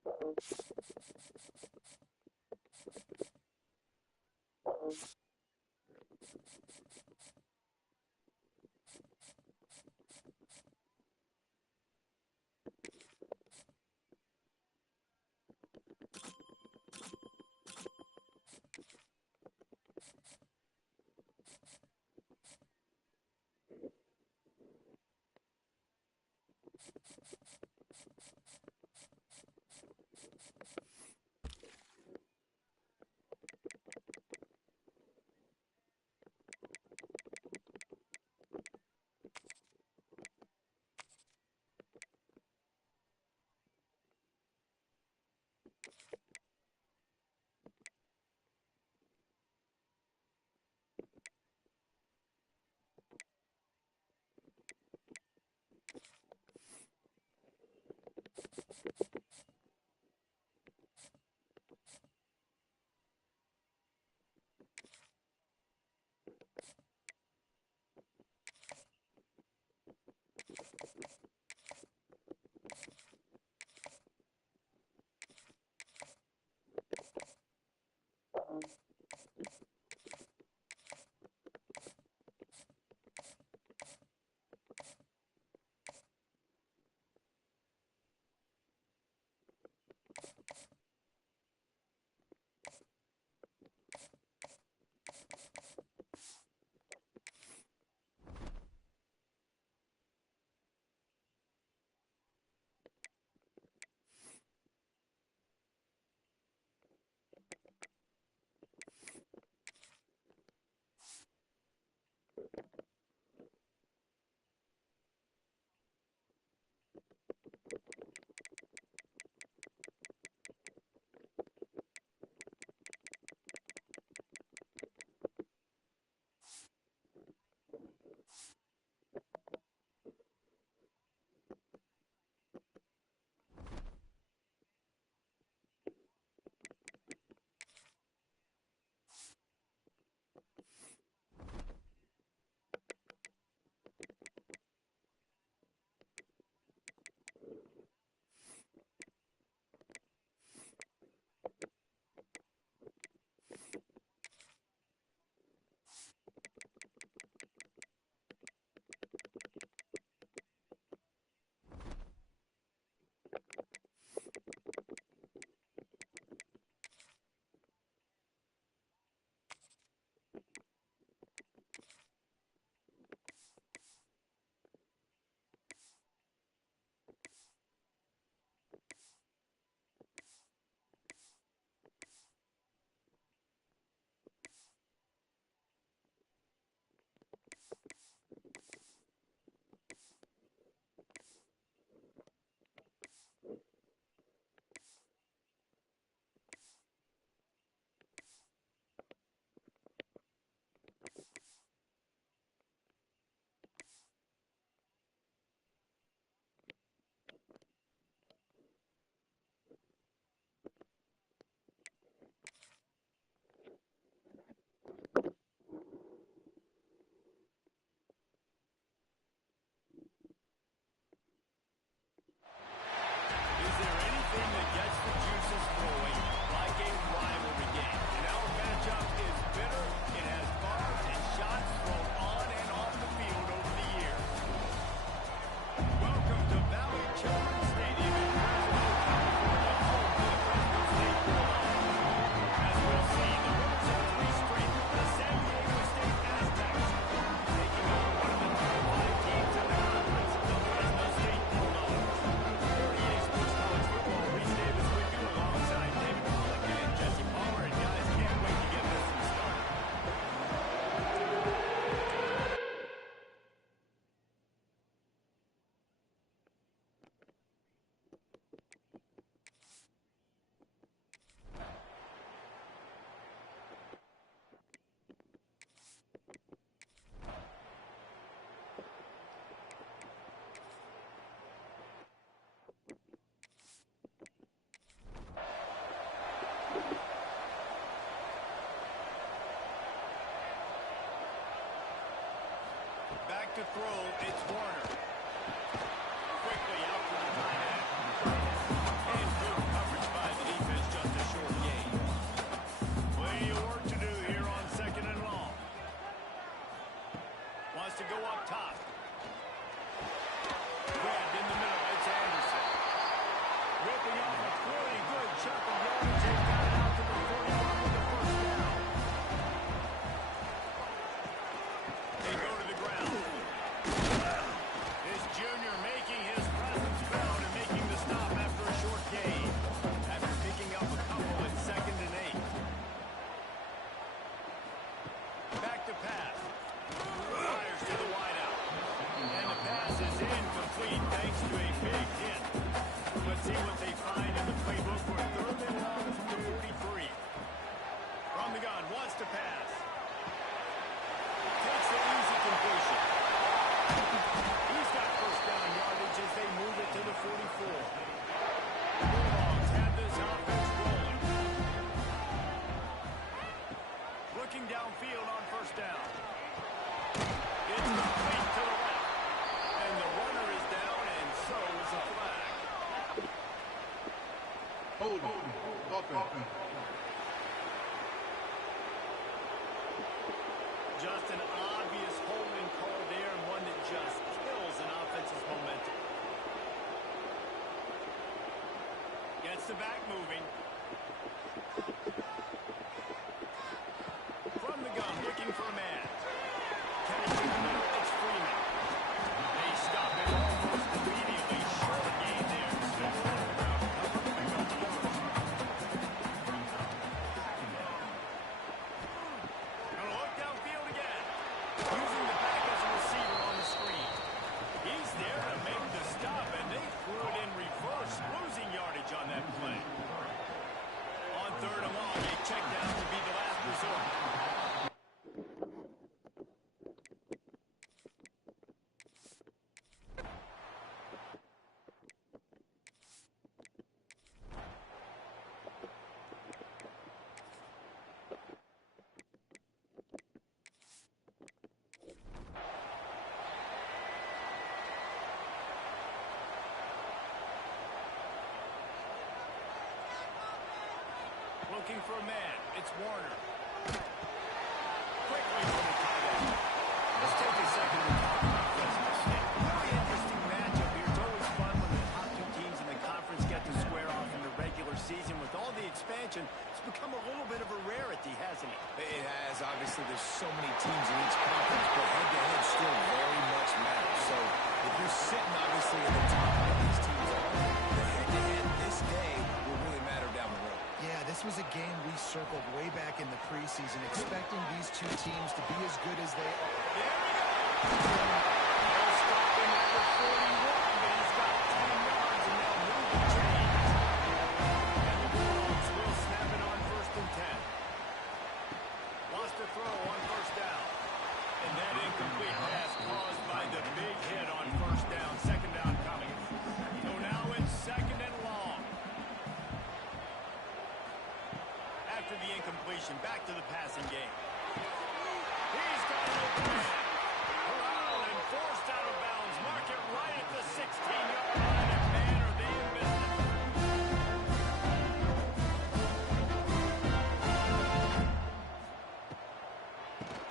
Is there anything that gets the juices flowing like a rivalry game? And our matchup is bitter. It has barbs and shots thrown on and off the field over the years. Welcome to Valley Children's Stadium in Fresno, California, home to the Fresno State Bulldogs. As we'll see, the winners of 3 straight, the San Diego State Aztecs, taking on one of the top 5 teams in the conference, the Fresno State Bulldogs. 38 Sports College Football, Reese Davis with you alongside David Pollack and Jesse Palmer. And guys, can't wait to get this thing started. Back to throw, it's Warner. Quickly out to the tight end. And good coverage Holding. Just an obvious holding call there, and one that just kills an offense's momentum. Gets the back moving. From the gun, looking for a man. Catching the middle, it's Freeman. They stop it almost immediately. Short game there. Still rolling around. Cover to pick up the first. Gonna look downfield again. Using the back as a receiver on the screen. He's there to make the stop, and they threw it in reverse, losing yardage on that play. On third and long, a check down to be the last resort. Looking for a man. It's Warner. Quickly for the tight end. Let's take a second to talk about Fresno State. Very interesting matchup here. It's always fun when the top two teams in the conference get to square off in the regular season. With all the expansion, it's become a little bit of a rarity, hasn't it? It has. Obviously, there's so many teams in each conference, but head-to-head still very much matters. So if you're sitting, obviously, at the top of these teams are, the head-to-head this day will really matter down the road. Yeah, this was a game we circled way back in the preseason, expecting these two teams to be as good as they are. There we go. They'll stop him at the 41, but he's got 10 yards, and they'll move the chain. And the Bulldogs will snap it on 1st and 10. Wants to throw on 1st down. And that incomplete pass caused by the big hit on 1st down. 2nd down coming. So now it's 2nd and long. After the incompletion, back to the passing game. He's got an open man. Corralled and forced out of bounds. Mark it right at the 16-yard line. And man, are they in business.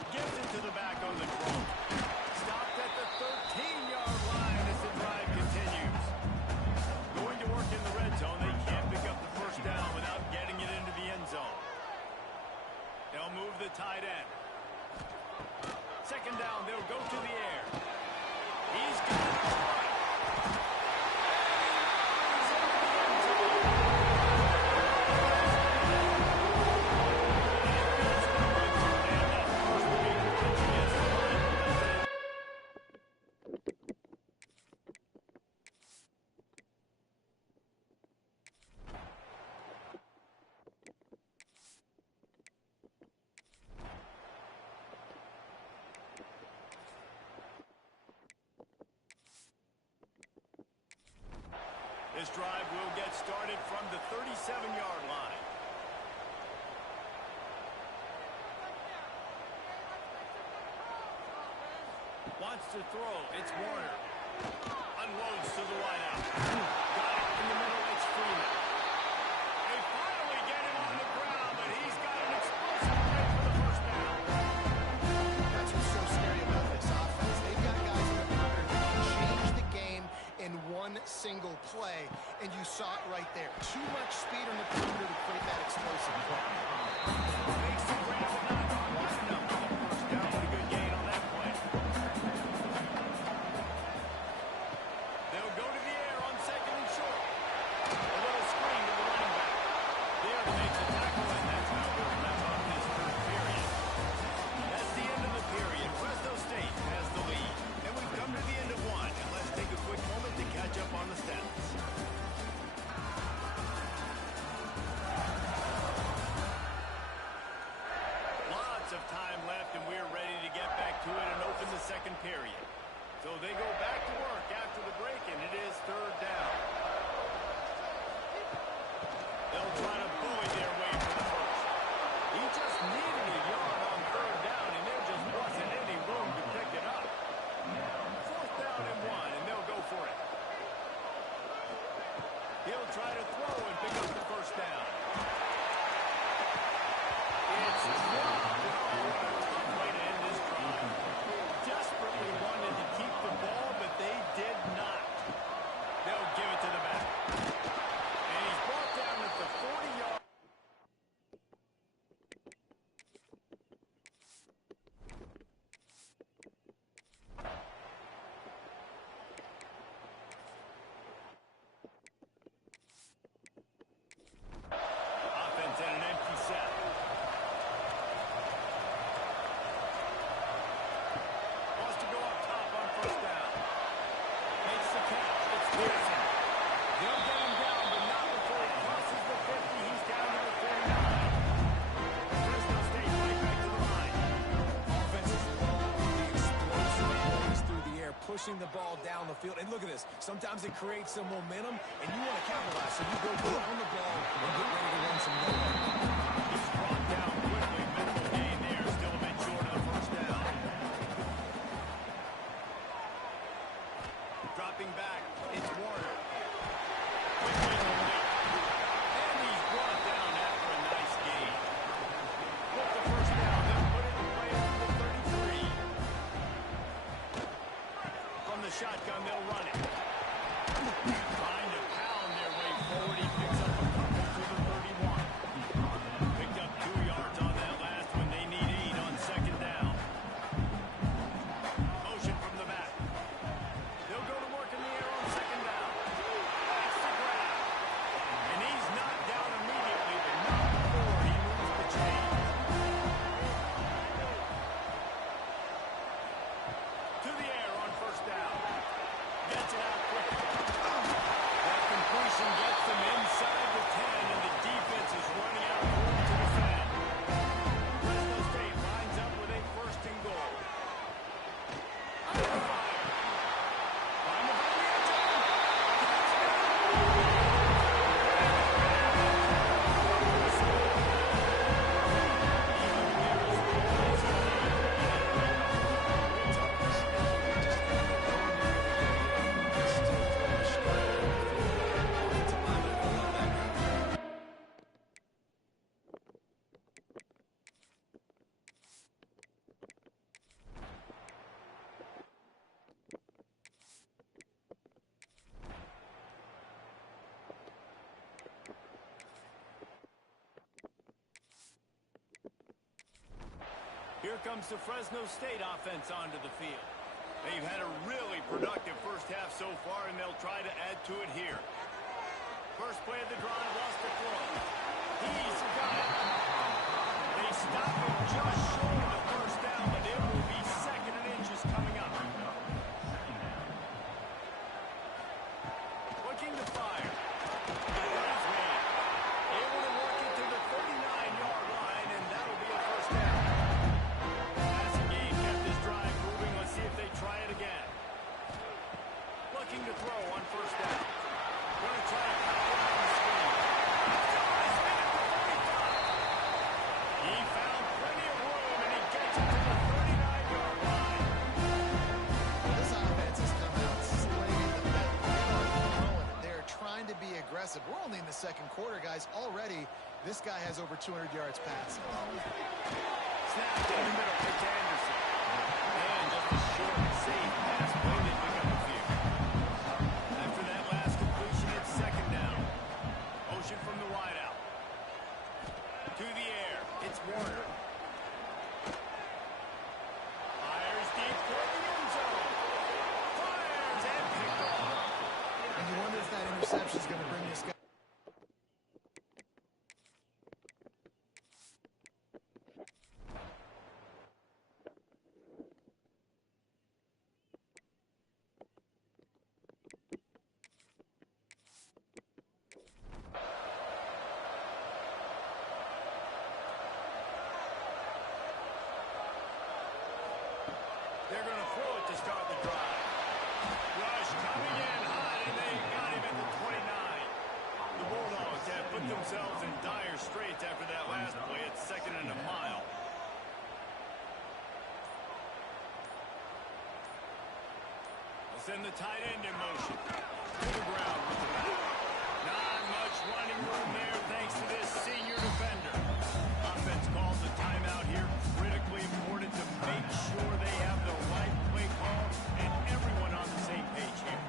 Gives it to the back on the throw. Stopped at the 13-yard line as the drive continues. Going to work in the red zone. They can't pick up the 1st down without getting it into the end zone. They'll move the tight end. 2nd down, they'll go to the air. He's got it all right. He's in the end zone. And that first big punch against the line. This drive will get started from the 37-yard line. Wants to throw. It's Warner. Unloads to the wideout. Got it in the middle. It's Freeman. They finally get him on the ground, but he's got an explosive play for the 1st down. That's what's so scary about this offense. They've got guys in the perimeter that can change the game in one single play, and you saw it right there. Too much speed on the perimeter to create that explosive play. Makes the grab, but not wide enough for the 1st down. But a good gain on that play. They'll go to the air on 2nd and short. A little screen to the running back. There to make the tackle, and that's how we'll wrap up this 3rd period. That's the end of the period. Fresno State has the lead. And we've come to the end of one. And let's take a quick moment to catch up on the stats. Lots of time left, and we're ready to get back to it and open the 2nd period. So they go back to work after the break, and it is 3rd down. They'll try to bully their way for the 1st. the ball down the field. And look at this. Sometimes it creates some momentum, and you want to capitalize. So you go get on the ball and get ready to run some noise. He's brought down quickly. Mental gain there. Still a bit short of the first down. Dropping back. It's Warner. Quickly complete. And he's brought down after a nice gain. With the first down, they'll put it away from the 33. From the shotgun, they'll run it. Trying to pound their way forward. He picks up a couple to the 31. Picked up 2 yards on that last one. They need 8 on second down. Motion from the back. They'll go to work in the air on second down. That's the grab. And he's knocked down immediately, but not before he moves the chain. To the air on first down. Gets it out quickly. That completion gets them inside the 10, and the defense is running out of room to defend. Fresno State lines up with a first and goal. Under fire. Find the ball in the end zone. Here comes the Fresno State offense onto the field. They've had a really productive first half so far, and they'll try to add to it here. First play of the drive, lost the throw. He's got it. They stop him just short of the first down, but it will be second and inches coming up. Looking to fire. His man. Able to work it to the 39-yard line, and that'll be a first down. Passing game kept this drive moving. Let's see if they try it again. Looking to throw on first down. Going to try to cut around the screen. He found plenty of room, and he gets it to the 39-yard line. This offense has come out slinging the bat. They are throwing it. They're trying to be aggressive. We're only in the second quarter, guys. Already, this guy has over 200 yards passing. Snapped in the middle, pick to Anderson. And just a short, safe pass play. They pick up a few. After that last completion, it's second down. Motion from the wideout. To the air. It's Warner. Fires deep toward the end zone. Fires and picked off. And you wonder if that interception is going to bring this guy. They're going to throw it to start the drive. Rush coming in hot, and they got him at the 29. The Bulldogs have put themselves in dire straits after that last play. It's second and a mile. They'll send the tight end in motion. To the ground with the back. Not much running room there thanks to this senior defender. Offense calls a timeout here. Critically important to make sure they have the right play call and everyone on the same page here.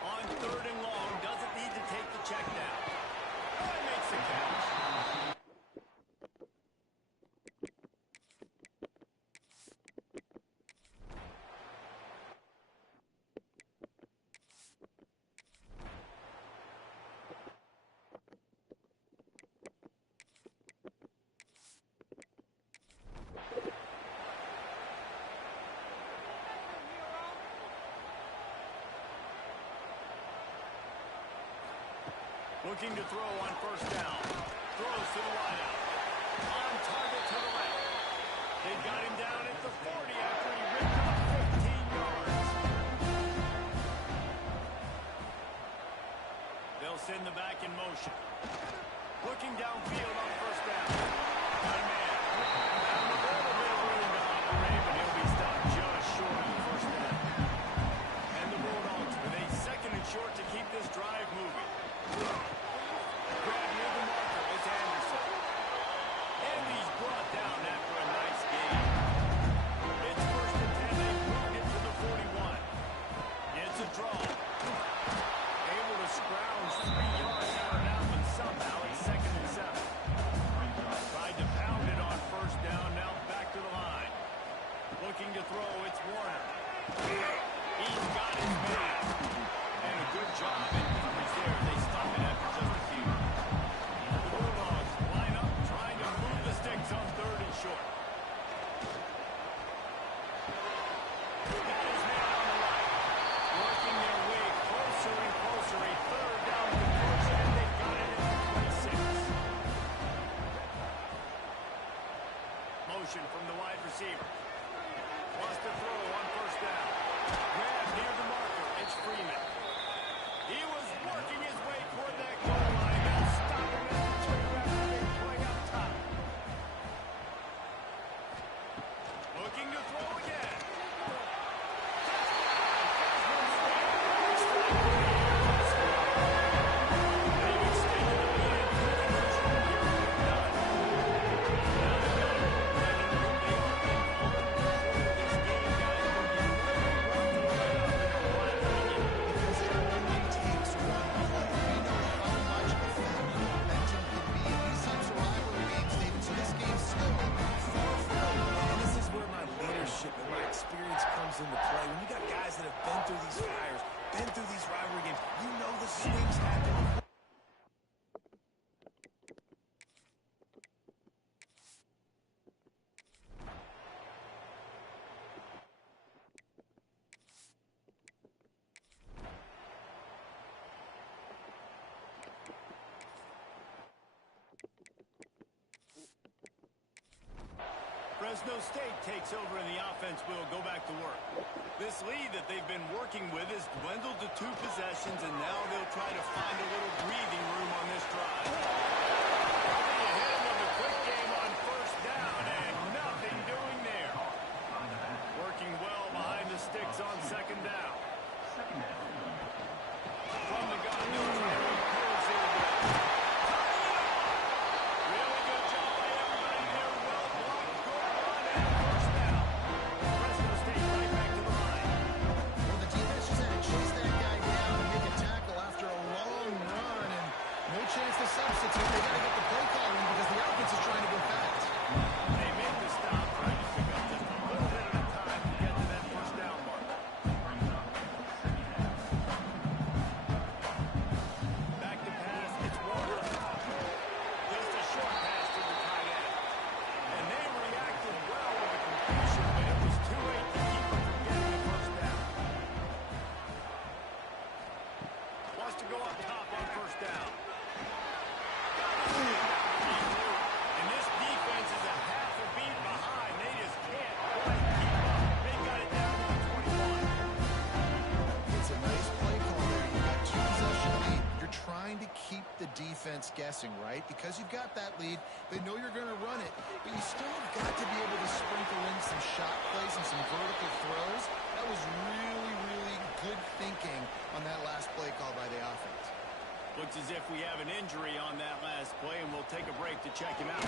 On third and long, doesn't need to take the check down. Oh, he makes the catch. Looking to throw on first down. Throws to the wideout. On target to the left. They got him down at the 40 after he ripped off 15 yards. They'll send the back in motion. Looking downfield on first down. Got a man. Having a little bit of room to operate, but he'll be stopped just short of the first down. And the Bulldogs with a second and short to keep this drive moving. Grab near the marker. It's Anderson. And he's brought down after a nice gain. It's first and 10. They've moved it to the 41. It's a draw. Able to scrounge 3 yards out and out, but somehow it's second and 7. Tried to pound it on first down. Now back to the line. Looking to throw. It's Warner. He's got his man. And a good job in coverage there. They stop it after just a few. The Bulldogs line up, trying to move the sticks on third and short. Got his man on the right. Working their way closer and closer. A third down conversion, and they've got it at the 26. Motion from the wide receiver. Wants to throw on first down. Grab near the marker. It's Freeman. He was working his way toward that goal line. They'll stop him at the 2 after a big play up top. Looking to throw again. They've extended the lead and put it in control here with 9. Now they've got it. They are in full control of this game, guys. But you really want to let up in the line to begin. Because it only takes one play. We know how much effect momentum can be in these types of rivalry games, David. So this game's still far from over. And this is where my leadership and my experience comes into play. When you got guys that have been through these fires, been through these rivalry games, you know the swings happen. Fresno State takes over and the offense will go back to work. This lead that they've been working with has dwindled to 2 possessions, and now they'll try to find a little breathing room on this drive. They hit him with a quick game on first down, and nothing doing there. Working well behind the sticks on second down. From the gun, they'll try to impose their will. Really good job by everybody there. Well blocked, good run, and first down. Fresno State right back to the line. Well, the defense just had to chase that guy down and make a tackle after a long run, and no chance to substitute. They got to get the play call in because the offense is trying to go fast. They make the stop, trying to pick up just a little bit at a time to get to that first down mark. Back to pass, it's Warner. Just a short pass to the tight end. And they reacted well with the completion, but it was too late to keep them from getting the first down. Wants to go up top on first down. And this defense is a half a beat behind. They just can't quite keep up. They got it down to the 21. It's a nice play call there. You've got 2 possession lead. You're trying to keep the defense guessing, right? Because you've got that lead, they know you're going to run it, but you still have got to be able to sprinkle in some shot plays and some vertical throws. That was really, really good thinking on that last play call by the offense. Looks as if we have an injury on that last play, and we'll take a break to check him out.